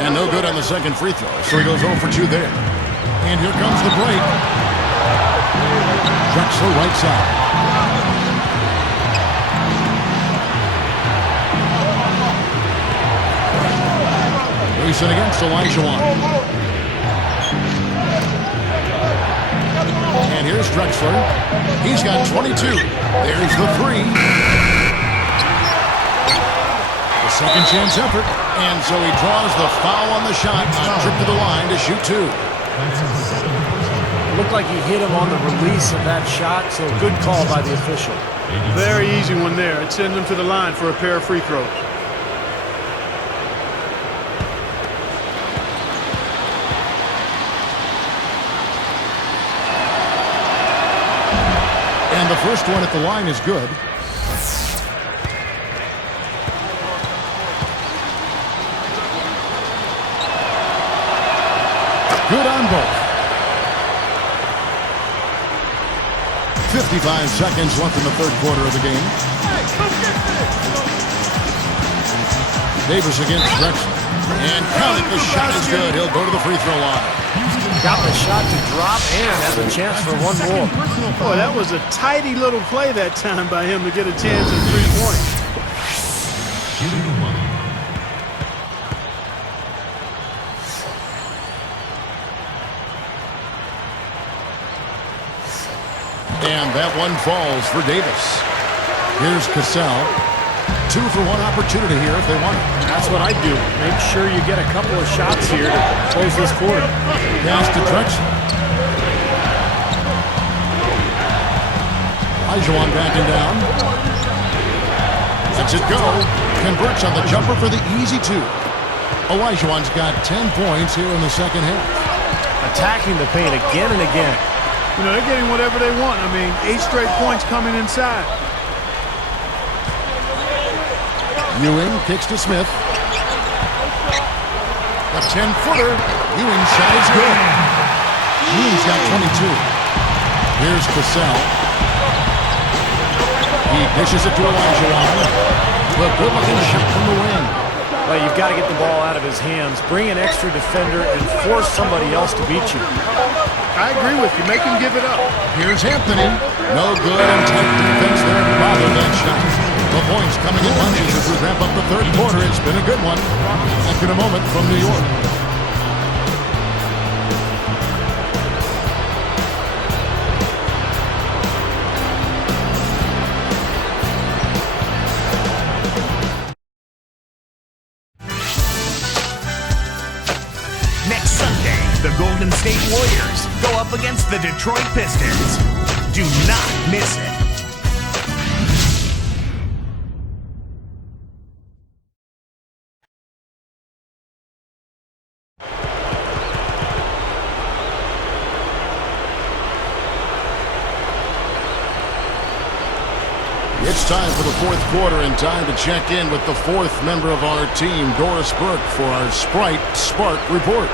And no good on the second free throw, so he goes 0 for 2 there. And here comes the break. Drexler right side. Racing against Olajuwon. And here's Drexler. He's got 22. There's the 3. The second chance effort. And so he draws the foul on the shot. On trip to the line to shoot 2. It looked like he hit him on the release of that shot, so good call by the official. Very easy one there. It sends him to the line for a pair of free throws. And the first one at the line is good. Good on both. 55 seconds left in the third quarter of the game. Davis against Drexler. And count it, the shot is good. He'll go to the free throw line. Got the shot to drop and has a chance for one more. Boy, that was a tidy little play that time by him to get a chance at 3 points. And that one falls for Davis. Here's Cassell. 2 for 1 opportunity here if they want it. That's what I do. Make sure you get a couple of shots here to close this quarter. Pass to Drexler. Olajuwon backing down. Lets it go. Converts on the jumper for the easy 2. Olajuwon's got 10 points here in the second half. Attacking the paint again and again. You know, they're getting whatever they want. I mean, 8 straight points coming inside. Ewing kicks to Smith. A 10-footer. Ewing's shot is good. Ewing's got 22. Here's Cassell. He dishes it to Olajuwon. The good-looking shot from the wing. Well, you've got to get the ball out of his hands, bring an extra defender, and force somebody else to beat you. I agree with you. Make him give it up. Here's Anthony. No good and tight defense there to bother that shot. The points coming in bunches as we wrap up the third quarter. It's been a good one. Back in a moment from New York. Next Sunday, the Golden State Warriors go up against the Detroit Pistons. Do not miss it. It's time for the fourth quarter and time to check in with the fourth member of our team, Doris Burke, for our Sprite Spark Report.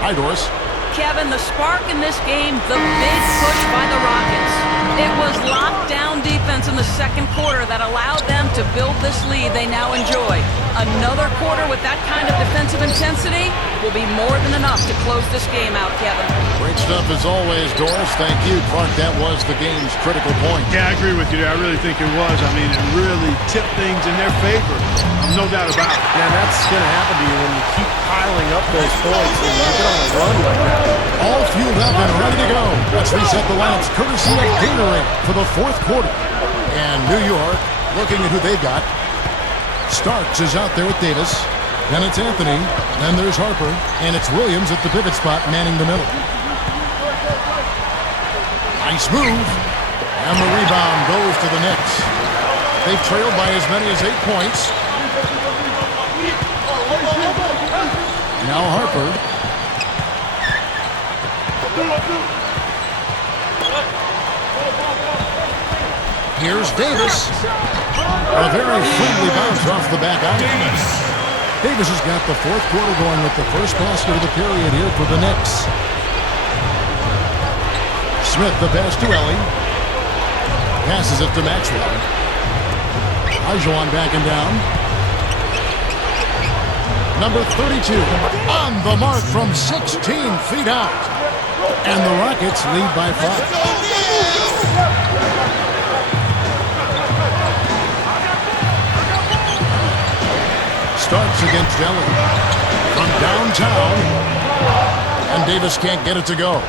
Hi, Doris. Kevin, the spark in this game, the big push by the Rockets. It was lockdown defense in the second quarter that allowed them to build this lead they now enjoy. Another quarter with that kind of defensive intensity will be more than enough to close this game out, Kevin. Great stuff as always, Doris. Thank you. Clark, that was the game's critical point. Yeah, I agree with you there. I really think it was. I mean, it really tipped things in their favor. No doubt about it. Yeah, that's going to happen to you when you keep piling up those points and you get on a run like that. All fueled up and ready to go. Let's reset the lineups courtesy of Gatorade for the fourth quarter. And New York, looking at who they've got. Starks is out there with Davis. Then it's Anthony. Then there's Harper. And it's Williams at the pivot spot manning the middle. Nice move. And the rebound goes to the Knicks. They've trailed by as many as 8 points. Now Harper. Here's Davis. A very friendly bounce off the back out. Davis has got the fourth quarter going with the first basket of the period here for the Knicks. Smith, the pass to Ellie. Passes it to Maxwell. Olajuwon backing down. Number 32 on the mark from 16 feet out. And the Rockets lead by 5. Starts against Ellie from downtown, and Davis can't get it to go.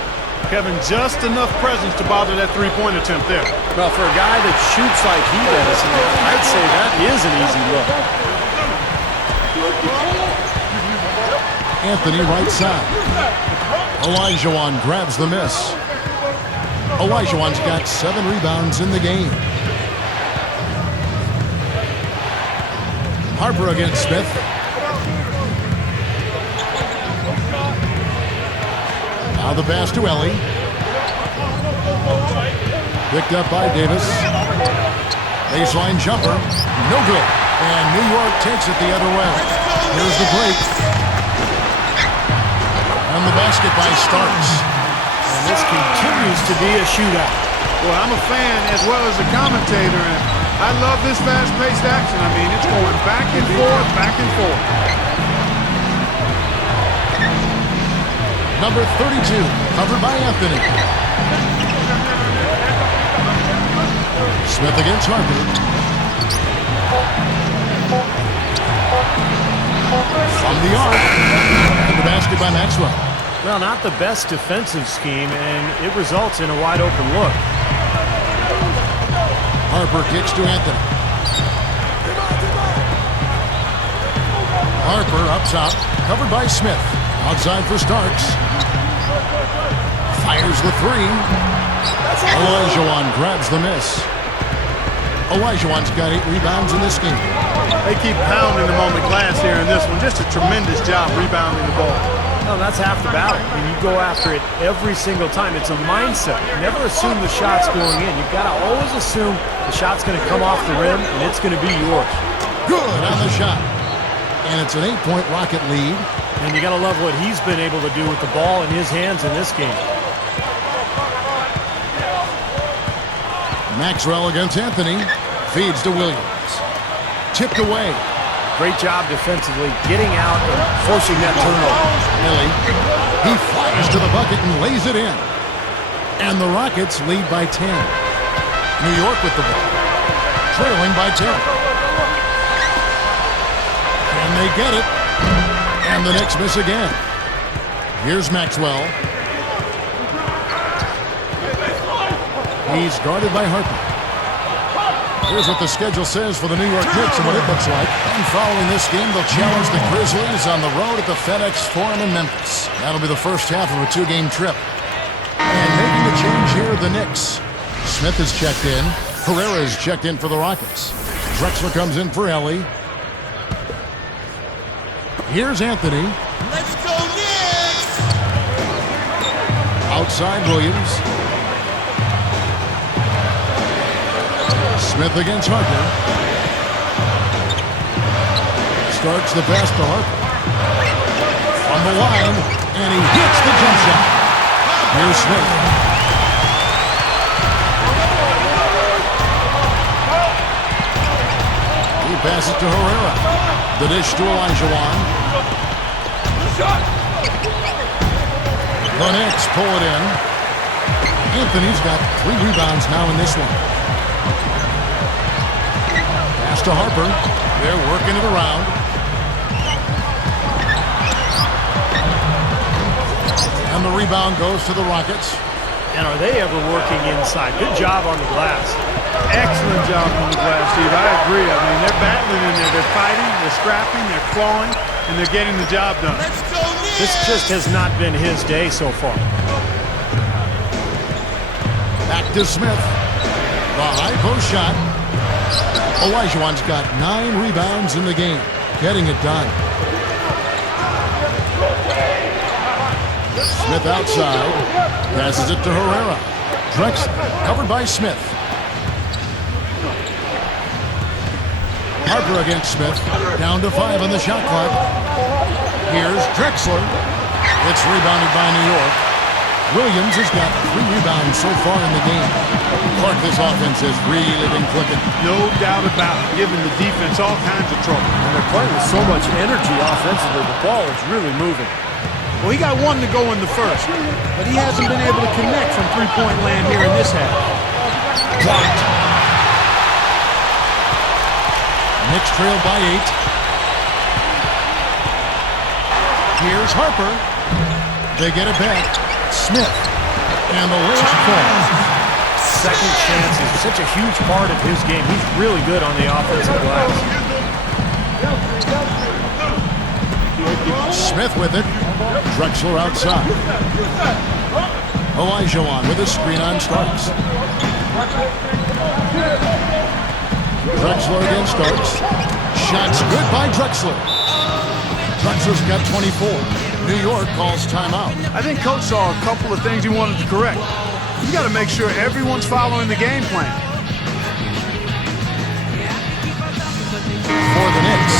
Kevin, just enough presence to bother that three-point attempt there. Well, for a guy that shoots like he does, I'd say that is an easy look. Anthony right side. Olajuwon grabs the miss. Olajuwon's got 7 rebounds in the game. Harper against Smith. Now the pass to Ellie. Picked up by Davis. Baseline jumper. No good. And New York takes it the other way. Here's the break. And the basket by Starks. And this continues to be a shootout. Well, I'm a fan as well as a commentator, and I love this fast-paced action. I mean, it's going back and forth, back and forth. Number 32, covered by Anthony. Smith against Harper. From the arc. And the basket by Maxwell. Well, not the best defensive scheme, and it results in a wide-open look. Harper kicks to Anthony. Harper up top, covered by Smith. Outside for Starks. Fires the three. Olajuwon grabs the miss. Olajuwon's got 8 rebounds in this game. They keep pounding them on the glass here in this one. Just a tremendous job rebounding the ball. No, that's half the battle. I mean, you go after it every single time. It's a mindset. Never assume the shot's going in. You've got to always assume the shot's going to come off the rim, and it's going to be yours. Good on the shot. And it's an 8-point Rocket lead. And you got to love what he's been able to do with the ball in his hands in this game. Maxwell against Anthony. Feeds to Williams. Tipped away. Great job defensively, getting out and forcing that turnover. Millie. He flies to the bucket and lays it in. And the Rockets lead by 10. New York with the ball. Trailing by 10. Can they get it? And the Knicks miss again. Here's Maxwell. He's guarded by Harper. Here's what the schedule says for the New York Knicks and what it looks like. And following this game, they'll challenge the Grizzlies on the road at the FedEx Forum in Memphis. That'll be the first half of a 2-game trip. And making a change here, the Knicks. Smith is checked in. Herrera is checked in for the Rockets. Drexler comes in for Ellie. Here's Anthony. Let's go, Knicks! Outside Williams. Smith against Harper. Starks the pass to Harper. On the line, and he hits the jump shot. Here's Smith. He passes to Herrera. The dish to Olajuwon. The Knicks pull it in. Anthony's got 3 rebounds now in this one. Pass to Harper. They're working it around. And the rebound goes to the Rockets. And are they ever working inside? Good job on the glass. Excellent job on the glass, Steve. I agree. I mean, they're battling in there. They're fighting, they're scrapping, they're clawing, and they're getting the job done. Let's go, Knicks! This just has not been his day so far. Back to Smith. The high post shot. Olajuwon's got 9 rebounds in the game. Getting it done. Smith outside. Passes it to Herrera. Drexler covered by Smith. Harper against Smith. Down to 5 on the shot clock. Here's Drexler. It's rebounded by New York. Williams has got 3 rebounds so far in the game. Clark, this offense has really been clicking. No doubt about it, giving the defense all kinds of trouble. And they're playing with so much energy offensively. The ball is really moving. Well, he got 1 to go in the first, but he hasn't been able to connect from three-point land here in this half. Blocked. Knicks trail by 8. Here's Harper. They get it back. Smith. And the layup falls. Second chance is such a huge part of his game. He's really good on the offensive glass. Smith with it. Drexler outside. Olajuwon with a screen on Starks. Drexler against Starks. Shots good by Drexler. Drexler's got 24. New York calls timeout. I think Coach saw a couple of things he wanted to correct. You got to make sure everyone's following the game plan. For the Knicks,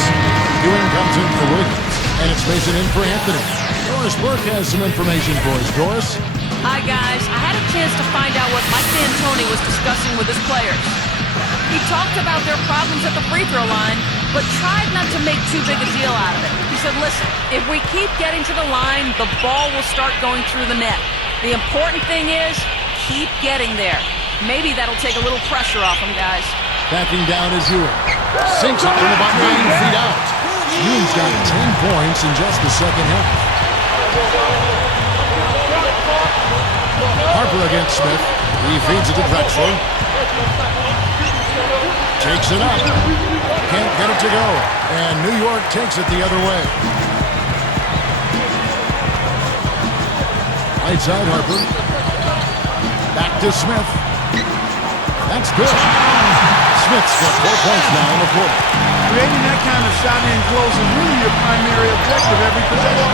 Ewing comes in for Williams, and it's Mason in for Anthony. Doris Burke has some information for us. Doris? Hi, guys. I had a chance to find out what Mike D'Antoni was discussing with his players. He talked about their problems at the free throw line, but tried not to make too big a deal out of it. He said, listen, if we keep getting to the line, the ball will start going through the net. The important thing is keep getting there. Maybe that'll take a little pressure off them, guys. Backing down is Ewing. Sinks it from about 9 feet out. Ewing's got 10 points in just the second half. Harper against Smith. He feeds it to Drexler. Takes it up. Can't get it to go. And New York takes it the other way. Right side Harper. Back to Smith. That's good. Smith's got 4 points now in the quarter. Creating that kind of shot in close is really your primary objective every possession.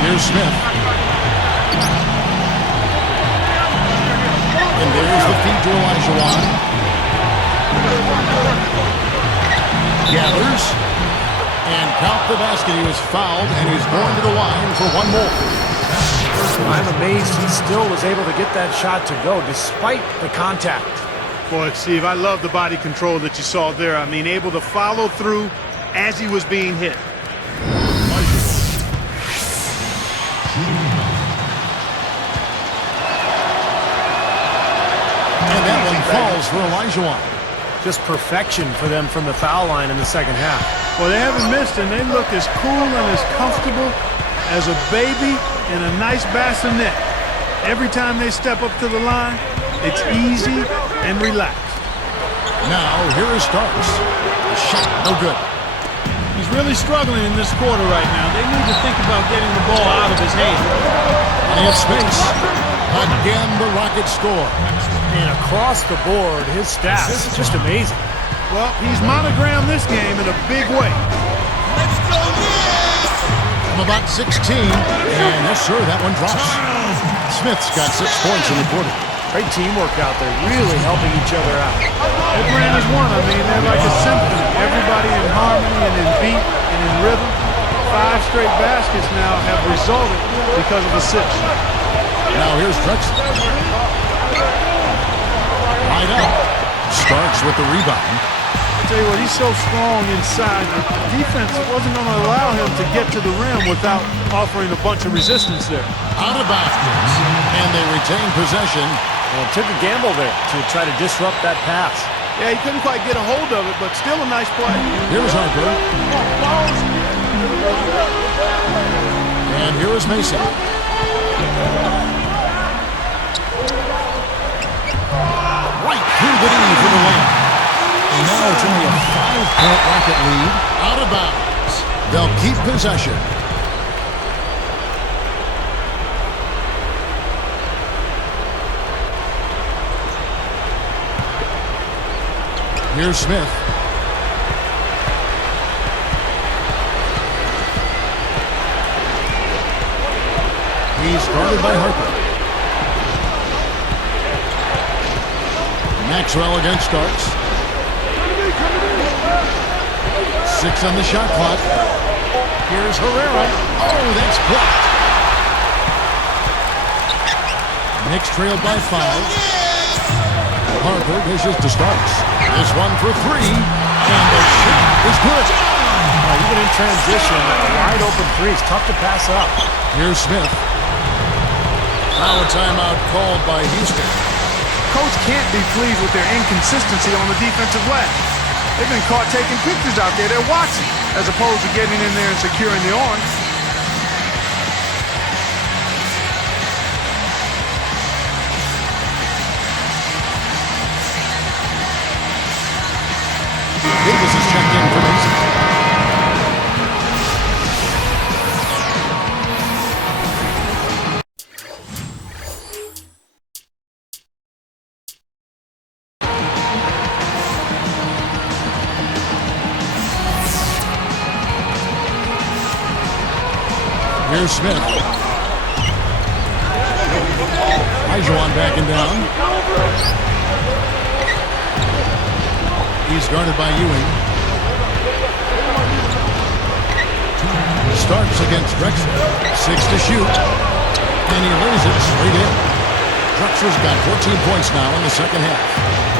Here's Smith. And there's the feed to Olajuwon. Gathers. And count the basket. He was fouled, and he's going to the line for 1 more. I'm amazed he still was able to get that shot to go despite the contact. Boy, Steve, I love the body control that you saw there. I mean, able to follow through as he was being hit. And that one falls for Olajuwon. Just perfection for them from the foul line in the second half. Well, they haven't missed, and they look as cool and as comfortable as a baby in a nice bassinet. Every time they step up to the line, it's easy and relaxed. Now, here is Starks. The shot, no good. He's really struggling in this quarter right now. They need to think about getting the ball out of his hand. Plenty of space. Again, the Rockets score. And across the board, his stats is just amazing. Well, he's monogrammed this game in a big way. From about 16, and yes, sir, that one drops. Smith's got 6 points in the quarter. Great teamwork out there, really helping each other out. That brand is one. I mean, they're like a symphony. Everybody in harmony and in beat and in rhythm. 5 straight baskets now have resulted because of assists. Now here's Drexler. Right up. Starks with the rebound. I tell you what, he's so strong inside. The defense wasn't going to allow him to get to the rim without offering a bunch of resistance there. Out of bounds. And they retain possession. Well, took a gamble there to try to disrupt that pass. Yeah, he couldn't quite get a hold of it, but still a nice play. Here's Harper. And here is Mason. Right through the knee for the win. And now it's only a 5-point Rocket lead. Out of bounds. They'll keep possession. Here's Smith. He's guarded by Harper. Maxwell against Starks. 6 on the shot clock. Here's Herrera. Oh, that's blocked. Knicks trailed by 5. Harper dishes to Starks. This one for 3. And the shot is good. Even in transition, a wide open 3 is tough to pass up. Here's Smith. Now a timeout called by Houston. Coach can't be pleased with their inconsistency on the defensive ledge. They've been caught taking pictures out there. They're watching, as opposed to getting in there and securing the arm. Davis is checked in for Mason. Here's Smith. Olajuwon backing down. He's guarded by Ewing. Starks against Drexler. 6 to shoot. And he lays it straight in. Drexler's got 14 points now in the second half.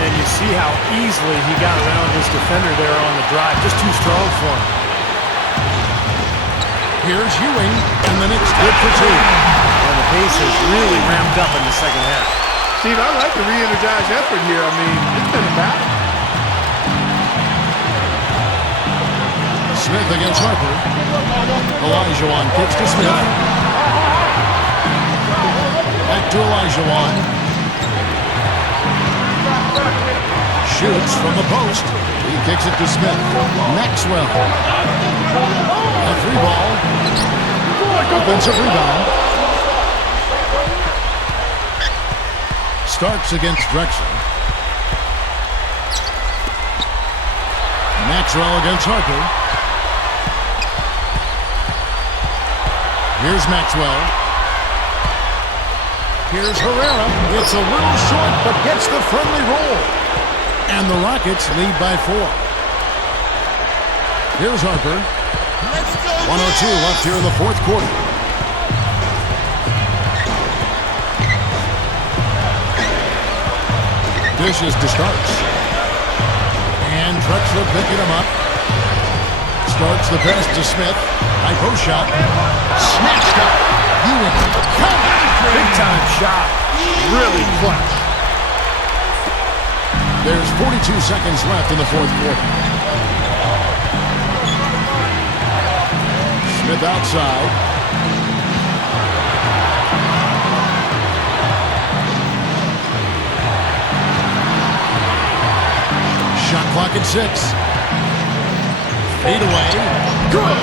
And you see how easily he got around his defender there on the drive. Just too strong for him. Here's Ewing, and the Knicks good for 2. And the pace has really ramped up in the second half. Steve, I like the re-energized effort here. I mean, it's been a battle. Smith against Harper. Olajuwon kicks to Smith. Back to Olajuwon. Shoots from the post. He kicks it to Smith. Maxwell. A 3-ball. Offensive rebound. Starks against Drexler. Maxwell against Harper. Here's Maxwell. Here's Herrera. It's a little short, but gets the friendly roll. And the Rockets lead by 4. Here's Harper. 1:02 left here in the fourth quarter. Dishes to Starks. And Drexler picking him up. Starts the pass to Smith. High post shot. Snatched up. Ewing. Big time shot. Really clutch. There's 42 seconds left in the fourth quarter. Smith outside. Shot clock at 6. Fade away. Good.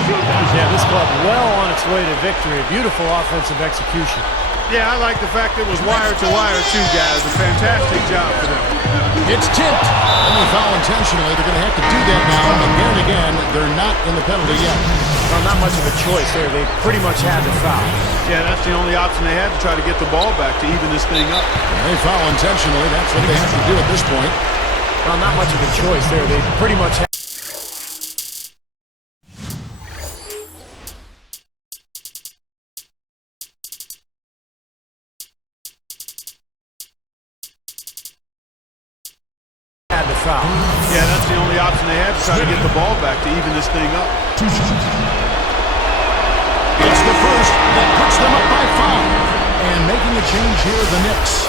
Yeah, this club well on its way to victory. Beautiful offensive execution. Yeah, I like the fact it was wire to wire too, guys. A fantastic job for them. It's tipped. Only foul intentionally. They're going to have to do that now. But then again, they're not in the penalty yet. Well, not much of a choice there. They pretty much had to foul. Yeah, that's the only option they had to try to get the ball back to even this thing up. They foul intentionally. That's what they have to do at this point. Well, not much of a choice there. They pretty much had to foul. Yeah, that's the only option they had to try to get the ball back to even this thing up. It's the first that puts them up by 5. And making a change here, the Knicks.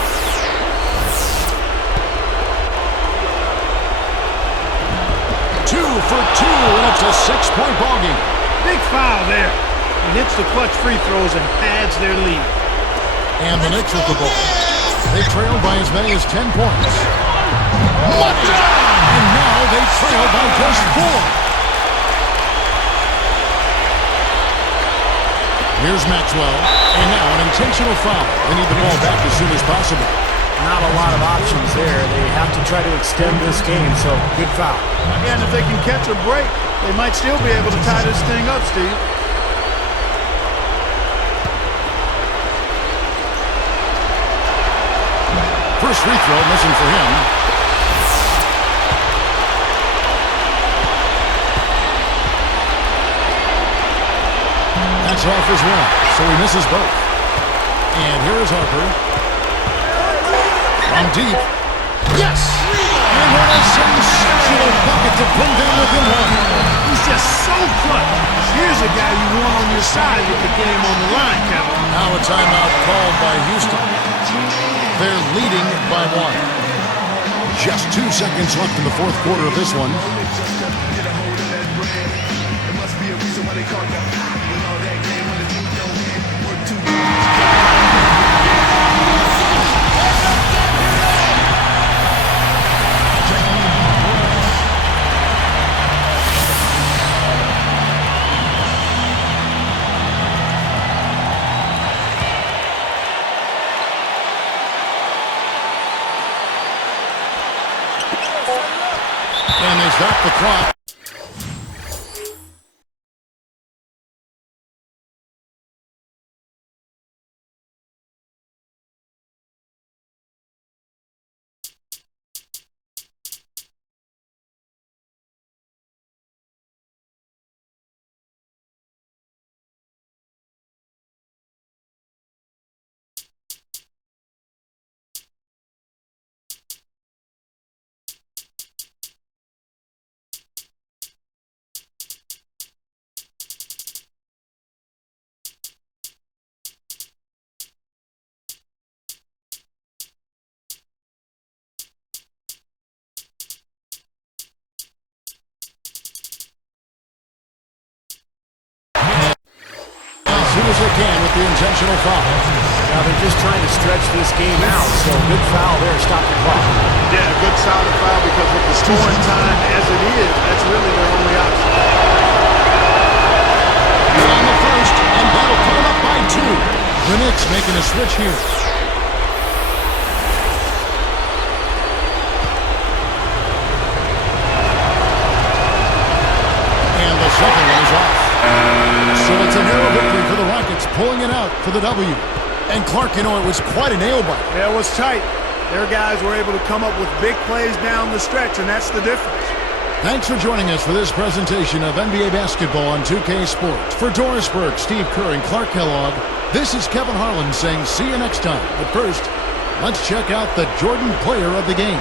Two for 2, and it's a 6-point ballgame. Big foul there. He hits the clutch free throws and adds their lead. And the Knicks with the ball. They trailed by as many as 10 points. And now they trail by just 4. Here's Maxwell. And now an intentional foul. They need the ball back as soon as possible. not a lot of options there. They have to try to extend this game, so good foul. And if they can catch a break, they might still be able to tie this thing up, Steve. First free throw missing for him. That's off as well, so he misses both. And here is Harper. From deep. Yes! And what a sensational bucket to bring them within one. He's just so clutch. Here's a guy you want on your side with the game on the line, Kevin. Now a timeout called by Houston. They're leading by one. Just 2 seconds left in the fourth quarter of this one. And they stop the clock. As soon as they can with the intentional foul. Now they're just trying to stretch this game out, so good foul there, stop the clock. Yeah, good solid foul because with the scoring time as it is, that's really their only option. They're on the first, and that'll put them up by 2. The Knicks making a switch here. And the second one is off. So it's a narrow victory for the Rockets, pulling it out for the W. And Clark, you know, it was quite a nail-biter. Yeah, it was tight. Their guys were able to come up with big plays down the stretch, and that's the difference. Thanks for joining us for this presentation of NBA basketball on 2K Sports. For Doris Burke, Steve Kerr, and Clark Kellogg, this is Kevin Harlan saying see you next time. But first, let's check out the Jordan player of the game.